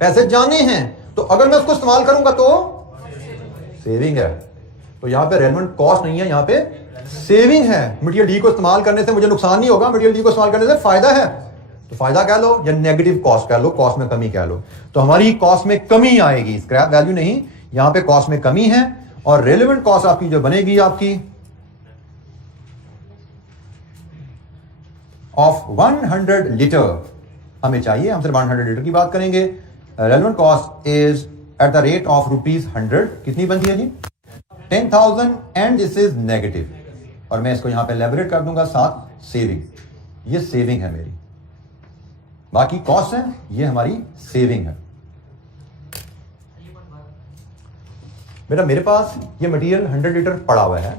पैसे जाने हैं। तो अगर मैं उसको इस्तेमाल करूंगा तो सेविंग है, तो यहां पे रेलेवेंट कॉस्ट नहीं है, यहां पे सेविंग है। मटेरियल डी को इस्तेमाल करने से मुझे नुकसान नहीं होगा, मटेरियल डी को इस्तेमाल करने से फायदा है, तो फायदा कह लो या नेगेटिव कॉस्ट कह लो, कॉस्ट में कमी कह लो। तो हमारी कॉस्ट में कमी आएगी, स्क्रैप वैल्यू नहीं, यहां पे कॉस्ट में कमी है। और रेलेवेंट कॉस्ट आपकी जो बनेगी आपकी ऑफ 100 लीटर हमें चाहिए, हम सिर्फ 100 लीटर की बात करेंगे। Relevant cost is at the rate of ₹100, कितनी बनती है जी 10,000 एंड दिस इज नेगेटिव, और मैं इसको यहां पे एलैबोरेट कर दूंगा साथ सेविंग, ये सेविंग है मेरी, बाकी कॉस्ट है, ये हमारी सेविंग है। बेटा मेरे पास ये मटेरियल 100 लीटर पड़ा हुआ है,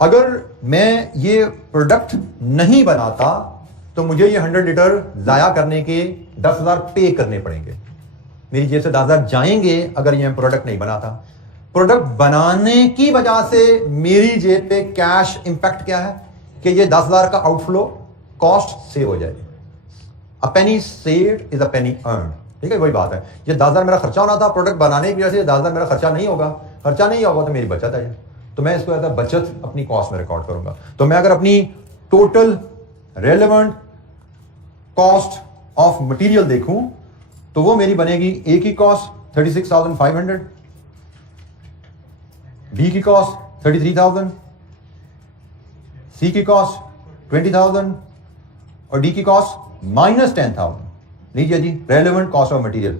अगर मैं ये प्रोडक्ट नहीं बनाता तो मुझे ये 100 लीटर जाया करने के 10,000 पे करने पड़ेंगे, मेरी जेब से 10,000 जाएंगे अगर ये प्रोडक्ट नहीं बनाता। प्रोडक्ट बनाने की वजह से मेरी जेब पे कैश इंपैक्ट क्या है कि ये 10,000 का आउटफ्लो कॉस्ट सेव हो जाएगी। A penny saved is a penny earned, ठीक है, वही बात है। ये 10,000 मेरा खर्चा होना था, प्रोडक्ट बनाने की वजह से 10,000 मेरा खर्चा नहीं होगा, खर्चा नहीं होगा तो मेरी बचत है, तो मैं इसको ऐसा बचत अपनी कॉस्ट में रिकॉर्ड करूंगा। तो मैं अगर अपनी total relevant cost of material देखूं तो वो मेरी बनेगी ए की कॉस्ट 36,500, बी की कॉस्ट 33,000, सी की कॉस्ट 20,000 और डी की कॉस्ट -10,000। लीजिए जी रेलेवेंट कॉस्ट ऑफ मटेरियल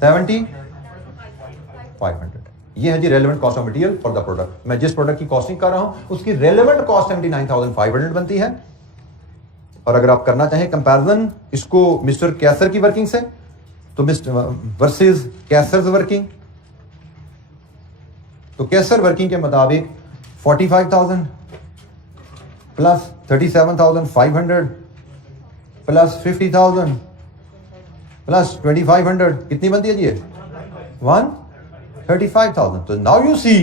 70,500, ये है जी relevant cost of material for the product. मैं जिस प्रोडक्ट की कॉस्टिंग कर रहा हूं उसकी रेलेवेंट कॉस्ट 79,500 बनती है। और अगर आप करना चाहें कंपैरिजन इसको मिस्टर कैसर की वर्किंग से, तो मिस्टर वर्सेस कैसर्स वर्किंग, तो कैसर वर्किंग के मुताबिक 45,000 प्लस 37,500 प्लस 50,000 प्लस 2,500 कितनी बनती है जी 135,000। तो नाउ यू सी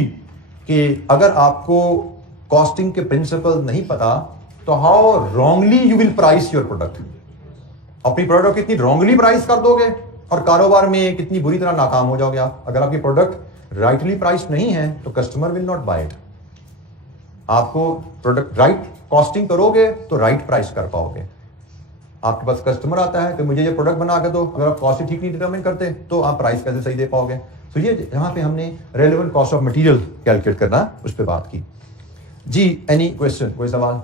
कि अगर आपको कॉस्टिंग के प्रिंसिपल नहीं पता तो how wrongly you will price your product, अपनी प्रोडक्ट कितनी रॉन्गली प्राइस कर दोगे और कारोबार में कितनी बुरी तरह नाकाम हो जाओगे आप। अगर आपकी प्रोडक्ट राइटली प्राइस नहीं है तो customer will not buy it. आपको प्रोडक्ट राइट कॉस्टिंग करोगे तो राइट प्राइस कर पाओगे। आपके पास कस्टमर आता है कि मुझे ये प्रोडक्ट बना के दो, अगर आप कॉस्ट ठीक नहीं डिटरमिन करते तो आप प्राइस कैसे सही दे पाओगे। तो ये यहां पे हमने relevant cost of material calculate करना उस पर बात की जी। एनी क्वेश्चन, कोई सवाल?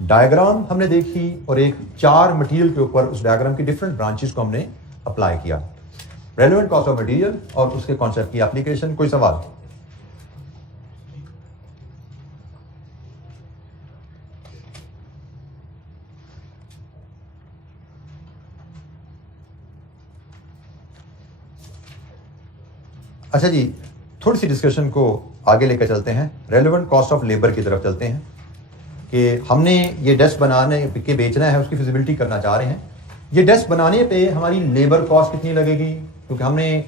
डायग्राम हमने देखी और एक 4 मटेरियल के ऊपर उस डायग्राम की डिफरेंट ब्रांचेस को हमने अप्लाई किया, रेलेवेंट कॉस्ट ऑफ मटेरियल और उसके कॉन्सेप्ट की एप्लीकेशन। कोई सवाल? अच्छा जी, थोड़ी सी डिस्कशन को आगे लेकर चलते हैं, रेलेवेंट कॉस्ट ऑफ लेबर की तरफ चलते हैं कि हमने ये डेस्क बनाने के बेचना है, उसकी फिजिबिलिटी करना चाह रहे हैं। ये डेस्क बनाने पे हमारी लेबर कॉस्ट कितनी लगेगी, क्योंकि हमने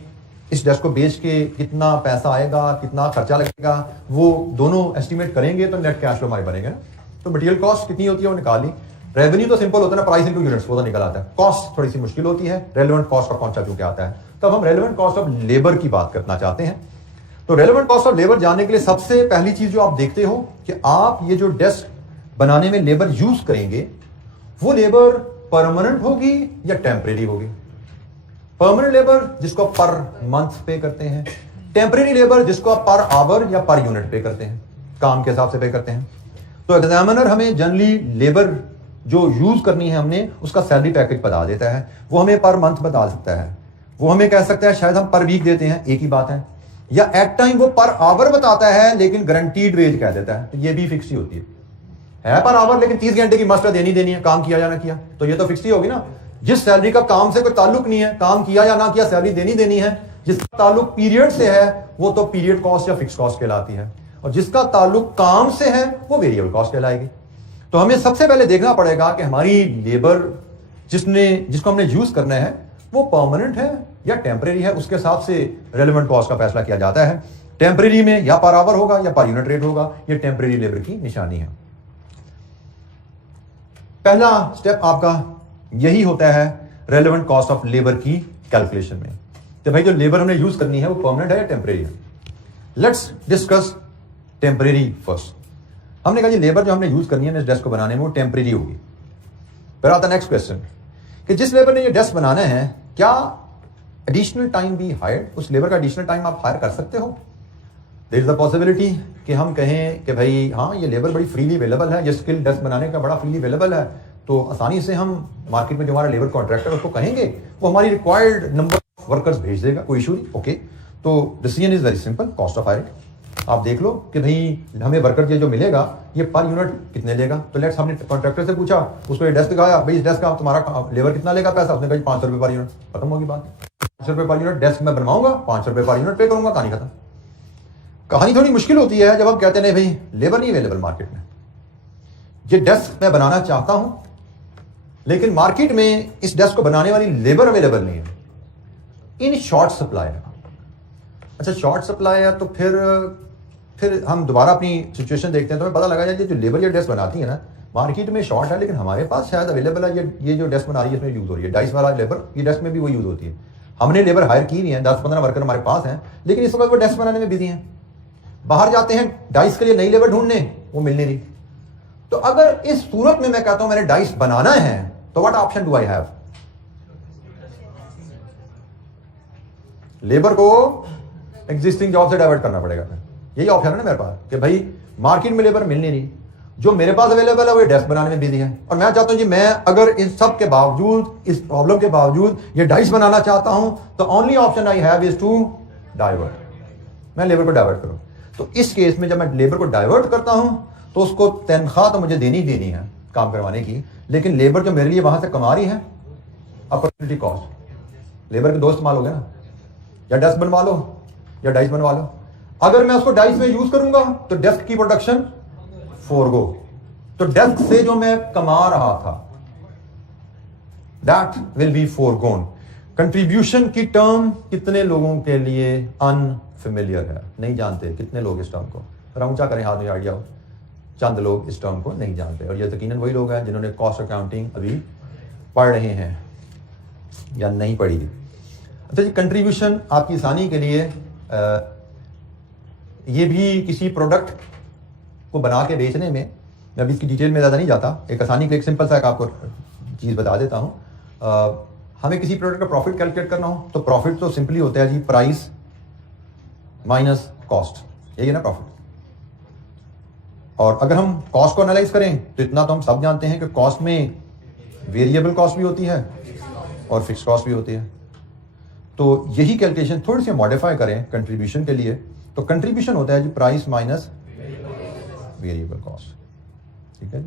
इस डेस्क को बेच के कितना पैसा आएगा, कितना खर्चा लगेगा, वो दोनों एस्टिमेट करेंगे तो नेट कैश फ्लो हमारे बनेगा ना। तो मटेरियल कॉस्ट कितनी होती है वो निकाली, रेवेन्यू तो सिंपल होता है ना, प्राइस इनटू यूनिट्स, वो तो निकल आता है। कॉस्ट थोड़ी सी मुश्किल होती है, रेलेवेंट कॉस्ट का कॉन्सेप्ट क्या आता है। तब हम रेलेवेंट कॉस्ट ऑफ लेबर की बात करना चाहते हैं। तो रेलेवेंट कॉस्ट ऑफ लेबर जानने के लिए सबसे पहली चीज जो आप देखते हो कि आप ये जो डेस्क बनाने में लेबर यूज करेंगे वो लेबर परमानेंट होगी या टेम्परेरी होगी। परमानेंट लेबर जिसको पर मंथ पे करते हैं, टेम्परेरी लेबर जिसको आप पर आवर या पर यूनिट पे करते हैं, काम के हिसाब से पे करते हैं। तो एग्जामिनर हमें जनरली लेबर जो यूज करनी है हमने उसका सैलरी पैकेज बता देता है, वो हमें पर मंथ बता सकता है, वो हमें कह सकता है शायद हम पर वीक देते हैं, एक ही बात है, या एट टाइम वो पर आवर बताता है लेकिन गारंटीड वेज कह देता है, तो ये भी फिक्स ही होती है पर आवर, लेकिन 30 घंटे की मस्टर देनी है, काम किया या ना किया, तो ये तो फिक्स ही होगी ना। जिस सैलरी का काम से कोई ताल्लुक नहीं है, काम किया या ना किया सैलरी देनी है, जिसका ताल्लुक पीरियड से है वो तो पीरियड कॉस्ट या फिक्स कॉस्ट कहलाती है। और जिसका ताल्लुक काम से है वो वेरिएबल कॉस्ट कहलाएगी। तो हमें सबसे पहले देखना पड़ेगा कि हमारी लेबर जिसको हमने यूज करना है वो परमानेंट है या टेम्परेरी है। उसके हिसाब से रेलेवेंट कॉस्ट का फैसला किया जाता है। टेम्परेरी में या पर आवर होगा या पर यूनिट रेट होगा। ये टेम्परेरी लेबर की निशानी है। पहला स्टेप आपका यही होता है रेलेवेंट कॉस्ट ऑफ लेबर की कैलकुलेशन में। तो भाई जो लेबर हमने यूज करनी है वो परमानेंट है या टेम्परेरी है। Let's discuss temporary first. हमने कहा ये लेबर जो हमने यूज करनी है इस डेस्क को बनाने में वो टेम्परेरी होगी। फिर आता नेक्स्ट क्वेश्चन कि जिस लेबर ने ये डेस्क बनाना है क्या एडिशनल टाइम भी हायर, उस लेबर का एडिशनल टाइम आप हायर कर सकते हो। देयर इज द पॉसिबिलिटी कि हम कहें कि भाई हाँ ये लेबर बड़ी फ्रीली अवेलेबल है, ये स्किल डेस्क बनाने का बड़ा फ्रीली अवेलेबल है, तो आसानी से हम मार्केट में जो हमारा लेबर कॉन्ट्रैक्टर उसको कहेंगे वो हमारी रिक्वायर्ड नंबर ऑफ वर्कर्स भेज देगा, कोई इशू नहीं। ओके, तो decision is very simple, cost of hiring. आप देख लो कि भाई हमें वर्कर जो मिलेगा ये पर यूनिट कितने लेगा। तो लेट्स हमने कॉन्ट्रैक्टर से पूछा, उसको ये डेस्क दिखाया, भाई इस डेस्क का तुम्हारा लेबर कितना लेगा पैसा। उसने कहा 500 रुपये पर यूनिट। खत्म होगी बात। 500 रुपये पर यूनिट डेस्क में बनवाऊंगा, 500 रुपये पर यूनिट पे करूंगा, कहानी खत्म। कहानी थोड़ी मुश्किल होती है जब हम कहते हैं भाई लेबर नहीं अवेलेबल मार्केट में, ये डेस्क मैं बनाना चाहता हूं लेकिन मार्केट में इस डेस्क को बनाने वाली लेबर अवेलेबल नहीं है, इन शॉर्ट सप्लाई है। अच्छा शॉर्ट सप्लाई है तो फिर हम दोबारा अपनी सिचुएशन देखते हैं तो हमें पता लगा जाए जो लेबर ये डेस्क बनाती है ना मार्केट में शॉर्ट है लेकिन हमारे पास शायद अवेलेबल है। ये जो डेस्क बना रही है इसमें यूज हो रही है डाइस वाला लेबर, ये डेस्क में भी वो यूज होती है। हमने लेबर हायर की नहीं है, 10-15 वर्कर हमारे पास हैं लेकिन इस वक्त वो डेस्क बनाने में बिजी हैं। बाहर जाते हैं डाइस के लिए नई लेबर ढूंढने, वो मिल नहीं रही। तो अगर इस सूरत में मैं कहता हूं मैंने डाइस बनाना है तो what option do I have. Labour को एग्जिस्टिंग जॉब से डाइवर्ट करना पड़ेगा, यही ऑप्शन है ना मेरे पास कि भाई मार्केट में लेबर मिल नहीं रही, जो मेरे पास अवेलेबल है वो डेस्क बनाने में बिजी है। और मैं चाहता हूं जी मैं अगर इन सब के बावजूद, इस प्रॉब्लम के बावजूद ये डाइस बनाना चाहता हूं तो only option I have is to divert, मैं लेबर को डाइवर्ट करूं। तो इस केस में जब मैं लेबर को डाइवर्ट करता हूं तो उसको तनख्वाह तो मुझे देनी है काम करवाने की, लेकिन लेबर जो मेरे लिए वहां से कमा रही है अपॉर्चुनिटी कॉस्ट। लेबर के दोस्त मालोगे ना, या डेस्क बनवा लो या डाइस बनवा लो। अगर मैं उसको डाइस में यूज करूंगा तो डेस्क की प्रोडक्शन फोरगो, तो डेस्क से जो मैं कमा रहा था दैट विल बी फोरगोन। कंट्रीब्यूशन की टर्म कितने लोगों के लिए अनफेमिलियर है, नहीं जानते कितने लोग इस टर्म को, ऊंचा करें हाथ में आइडिया हो। चंद लोग इस टर्म को नहीं जानते और ये यकीनन वही लोग हैं जिन्होंने कॉस्ट अकाउंटिंग अभी पढ़ रहे हैं या नहीं पढ़ी। अच्छा जी, कंट्रीब्यूशन आपकी आसानी के लिए ये भी किसी प्रोडक्ट को बना के बेचने में, मैं अभी इसकी डिटेल में ज़्यादा नहीं जाता, एक आसानी के एक सिंपल सा एक आपको चीज़ बता देता हूँ। हमें किसी प्रोडक्ट का प्रॉफिट कैलकुलेट करना हो तो प्रॉफिट तो सिंपली होता है जी प्राइस माइनस कॉस्ट, यही है ना प्रॉफिट। और अगर हम कॉस्ट को एनालाइज करें तो इतना तो हम सब जानते हैं कि कॉस्ट में वेरिएबल कॉस्ट भी होती है और फिक्स कॉस्ट भी होती है। तो यही कैलकुलेशन थोड़ी सी मॉडिफाई करें कंट्रीब्यूशन के लिए, तो कंट्रीब्यूशन होता है जी प्राइस माइनस वेरिएबल कॉस्ट, ठीक है।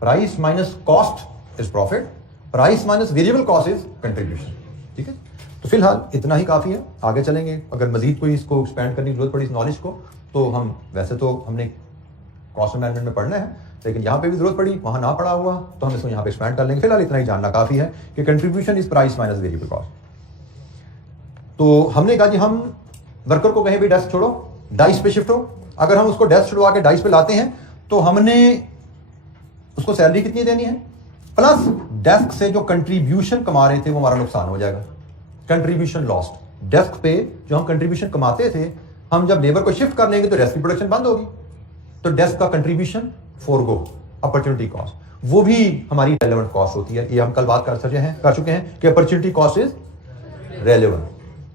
Price minus cost is profit, price minus variable cost is contribution, ठीक है। तो फिलहाल इतना ही काफी है, आगे चलेंगे। अगर मजीद कोई इसको एक्सपेंड करने की जरूरत पड़ी इस नॉलेज को तो हम वैसे तो हमने कॉस्ट मैनेजमेंट में पढ़ना है लेकिन यहाँ पे भी जरूरत पड़ी, वहां ना पड़ा हुआ तो हम इसको यहाँ पे एक्सपेंड कर लेंगे। फिलहाल इतना ही जानना काफी है कि contribution is price minus variable cost. तो हमने कहा जी हम वर्कर को कहीं भी डेस्क छोड़ो डाइस पे शिफ्ट हो, अगर हम उसको डेस्क छुड़वा के डाइस पे लाते हैं तो हमने उसको सैलरी कितनी देनी है प्लस डेस्क से जो कंट्रीब्यूशन कमा रहे थे वो हमारा नुकसान हो जाएगा, कंट्रीब्यूशन लॉस्ट। डेस्क पे जो हम कंट्रीब्यूशन कमाते थे हम जब लेबर को शिफ्ट कर लेंगे तो डेस्क की प्रोडक्शन बंद होगी, तो डेस्क का कंट्रीब्यूशन फोरगो, अपॉर्चुनिटी कॉस्ट, वो भी हमारी रेलेवेंट कॉस्ट होती है। ये हम कल बात कर चुके हैं कि अपॉर्चुनिटी कॉस्ट इज रेलेवेंट।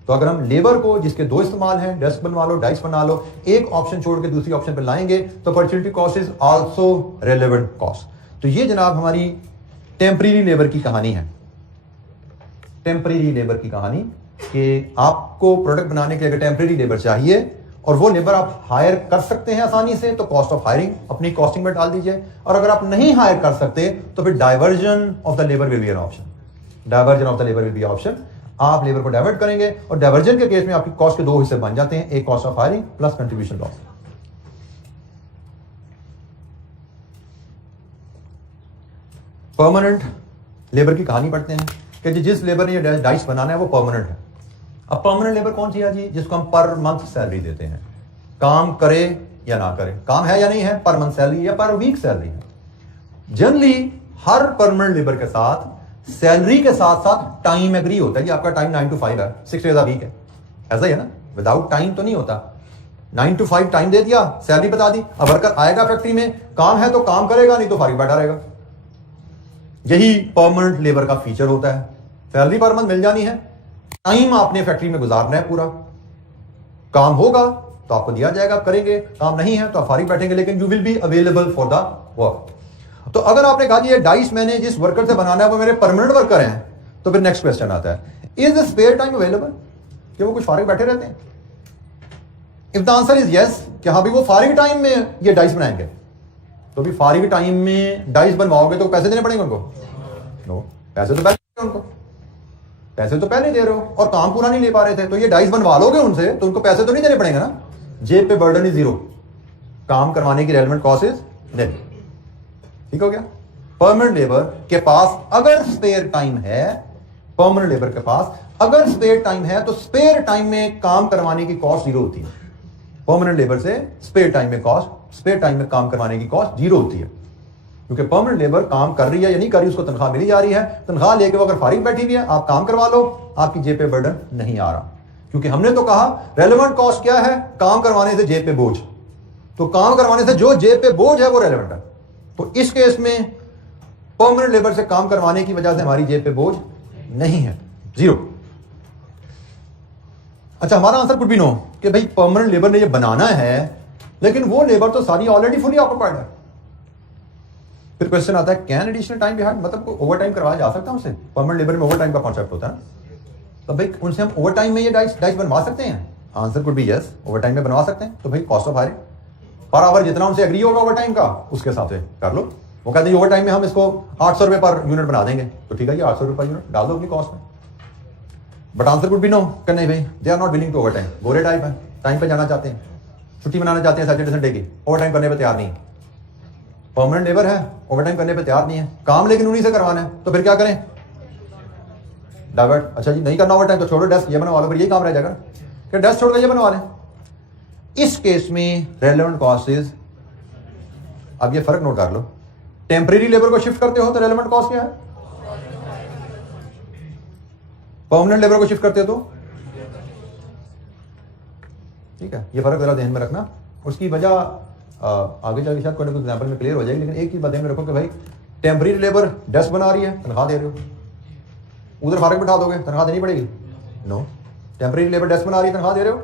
तो अगर हम लेबर को जिसके दो इस्तेमाल हैं, डेस्क बनवा लो डाइस बना लो, एक ऑप्शन छोड़ के दूसरी ऑप्शन पर लाएंगे तो opportunity cost is also relevant cost. तो ये जनाब हमारी टेम्परेरी लेबर की कहानी है। टेम्परेरी लेबर की कहानी कि आपको प्रोडक्ट बनाने के लिए अगर टेम्परेरी लेबर चाहिए और वो लेबर आप हायर कर सकते हैं आसानी से तो कॉस्ट ऑफ हायरिंग अपनी कॉस्टिंग में डाल दीजिए, और अगर आप नहीं हायर कर सकते तो फिर diversion of the labour will be an option, diversion of the labour will be option. आप लेबर को डाइवर्ट करेंगे और डाइवर्जन के केस में आपकी कॉस्ट के दो हिस्से बन जाते हैं, एक cost of hiring plus contribution loss. Permanent labour की कहानी पढ़ते हैं कि जिस लेबर ने ये डाइस बनाना है वो परमानेंट है। अब परमानेंट लेबर कौन सी है जी? जिसको हम पर मंथ सैलरी देते हैं, काम करे या ना करे, काम है या नहीं है, पर मंथ सैलरी या पर वीक सैलरी है। जनरली हर परमानेंट लेबर के साथ सैलरी के साथ साथ टाइम एग्री होता है कि आपका टाइम 9 to 5 है, 6 days a वीक है, ऐसा ही है ना, विदाउट टाइम तो नहीं होता। 9 to 5 टाइम दे दिया, सैलरी बता दी, अब वर्कर आएगा फैक्ट्री में, काम है तो काम करेगा, नहीं तो फारिग बैठा रहेगा। यही परमानेंट लेबर का फीचर होता है। सैलरी पर मंथ मिल जानी है, टाइम आपने फैक्ट्री में गुजारना है पूरा, काम होगा तो आपको दिया जाएगा, करेंगे, काम नहीं है तो आप फारिग बैठेंगे, लेकिन you will be available for the work. तो अगर आपने कहा ये डाइस मैंने जिस वर्कर से बनाना है वो मेरे परमानेंट वर्कर हैं, तो फिर नेक्स्ट क्वेश्चन आता है, is the spare time available? कि वो कुछ फारिग बैठे रहते हैं? If the answer is yes, कि हाँ भाई वो फारिग टाइम में ये डाइस बनाएंगे, तो भी फारिग टाइम में डाइस बनवाओगे तो पैसे देने पड़ेंगे उनको? नो, पैसे तो पहले उनको, पैसे तो पहले दे रहे हो और काम पूरा नहीं ले पा रहे थे, तो ये डाइस बनवा लोगे उनसे तो उनको पैसे तो नहीं देने पड़ेंगे ना। जेब पे बर्डन इज जीरो, काम करवाने की रेलेवेंट कॉस्ट इज जीरो। ठीक हो गया। परमानेंट लेबर के पास अगर स्पेयर टाइम है, परमानेंट लेबर के पास अगर स्पेयर टाइम है तो स्पेयर टाइम में काम करवाने की कॉस्ट जीरो होती है। परमानेंट लेबर से स्पेयर टाइम में कॉस्ट, स्पेयर टाइम में काम करवाने की कॉस्ट जीरो होती है, क्योंकि परमानेंट लेबर काम कर रही है या नहीं कर रही, उसको तनख्वाह मिली जा रही है, तनख्वाह लेके वो अगर फारिग बैठी हुई है, आप काम करवा लो, आपकी जेब पे बर्डन नहीं आ रहा। क्योंकि हमने तो कहा रेलेवेंट कॉस्ट क्या है? काम करवाने से जेब पे बोझ, तो काम करवाने से जो जेब पे बोझ है वो रेलेवेंट है। तो इस केस में परमानेंट लेबर से काम करवाने की वजह से हमारी जेब पे बोझ नहीं है, जीरो। अच्छा, हमारा आंसर कुड बी नो कि भाई परमानेंट लेबर ने ये बनाना है, लेकिन वो लेबर तो सारी ऑलरेडी फुली ऑक्युपाइड है। फिर क्वेश्चन आता है, can additional time be had? मतलब ओवर टाइम करवाया जा सकता है उनसे? परमानेंट लेबर में ओवर टाइम का कॉन्सेप्ट होता है, तो भाई उनसे हम ओवर टाइम में ये डाइस बनवा सकते हैं? Answer could B yes, over time में बनवा सकते हैं। तो भाई cost of hiring per hour जितना उनसे एग्री होगा ओवर टाइम का, उसके हिसाब से कर लो। वो कहते हैं ओवर टाइम में हम इसको 800 रुपए पर यूनिट बना देंगे, तो ठीक है, ये 800 रुपए पर यूनिट डाल दो अपनी कॉस्ट में। But answer could be no, कि नहीं भाई they are not willing to overtime, गोरे टाइप है, टाइम पे जाना चाहते हैं, छुट्टी मनाना चाहते हैं सैटरडे संडे की, ओवर टाइम करने पर तैयार नहीं। परमानेंट लेबर है, ओवर टाइम करने पर तैयार नहीं है, काम लेकिन उन्हीं से करवाना है, तो फिर क्या करें? डाइवर्ट। अच्छा जी, नहीं करना ओवर टाइम तो छोड़ो, डेस्क ये बनवा लो, फिर यही काम रह जाएगा कि डेस्क छोड़ के ये बनवा लें। इस केस में रेलेवेंट कॉस्ट इज, अब ये फर्क नोट कर लो, टेम्परेरी लेबर को शिफ्ट करते हो तो रेलेवेंट कॉस्ट क्या है? परमानेंट लेबर को शिफ्ट करते हो तो, ठीक है, ये फर्क जरा ध्यान में रखना। उसकी वजह आगे जाके शायद कोई ना कोई एग्जांपल में क्लियर हो जाएगी, लेकिन एक चीज ध्यान में रखो कि भाई टेम्परेरी लेबर डेस्क बना रही है, तनख्वाह दे रहे हो, उधर फारिग बिठा दोगे, तनख्वाह देनी पड़ेगी? नो। टेम्परेरी लेबर डेस्क बना रही है, तनख्वाह दे रहे हो,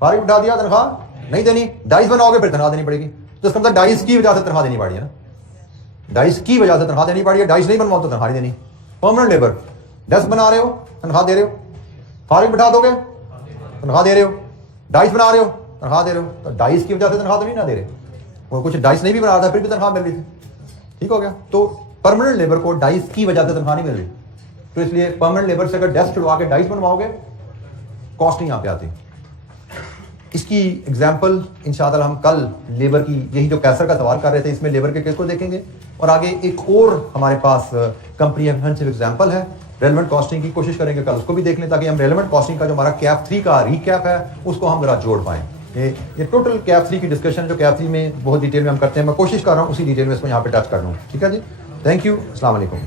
फारिग बिठा दिया, तनख्वाह नहीं देनी, डाइस बनाओगे फिर तनख्वाह देनी पड़ेगी। तो इसका मतलब डाइस की वजह से तनख्वाह देनी पड़ी है ना, डाइस की वजह से तनख्वाह देनी पड़ी है, डाइस नहीं बनवाओ तो तनख्वाह नहीं देनी। परमानेंट लेबर डेस्क बना रहे हो, तनख्वाह दे रहे हो, फारिग बिठा दोगे, तनख्वाह दे रहे हो, डाइस बना रहे हो, तनख्वाह दे रहे हो, तो डाइस की वजह से तनख्वाह तो नहीं ना दे रहे, और कुछ डाइस नहीं भी बना रहा था फिर भी तनख्वाह मिल रही थी। ठीक हो गया। तो परमानेंट लेबर को डाइस की वजह से तनख्वाह नहीं मिल रही, तो इसलिए परमानेंट लेबर से अगर डेस्क छुड़वा के डाइस बनवाओगे, कॉस्ट नहीं यहाँ पे आती। इसकी एग्जाम्पल इंशाअल्लाह हम कल लेबर की, यही जो कैसर का सवाल कर रहे थे, इसमें लेबर के केस को देखेंगे, और आगे एक और हमारे पास कंप्रीहेंसिव एग्जाम्पल है रेलेवेंट कॉस्टिंग की, कोशिश करेंगे कल उसको भी देख लें, ताकि हम रेलेवेंट कॉस्टिंग का जो हमारा कैप 3 का रिकैप है उसको हम जरा जोड़ पाएं। ये टोटल कैप 3 की डिस्कशन जो कैप 3 में बहुत डिटेल में हम करते हैं, मैं कोशिश कर रहा हूँ उसी डिटेल में इसको यहाँ पे टच कर लूँ। ठीक है जी, थैंक यू, अस्सलाम वालेकुम।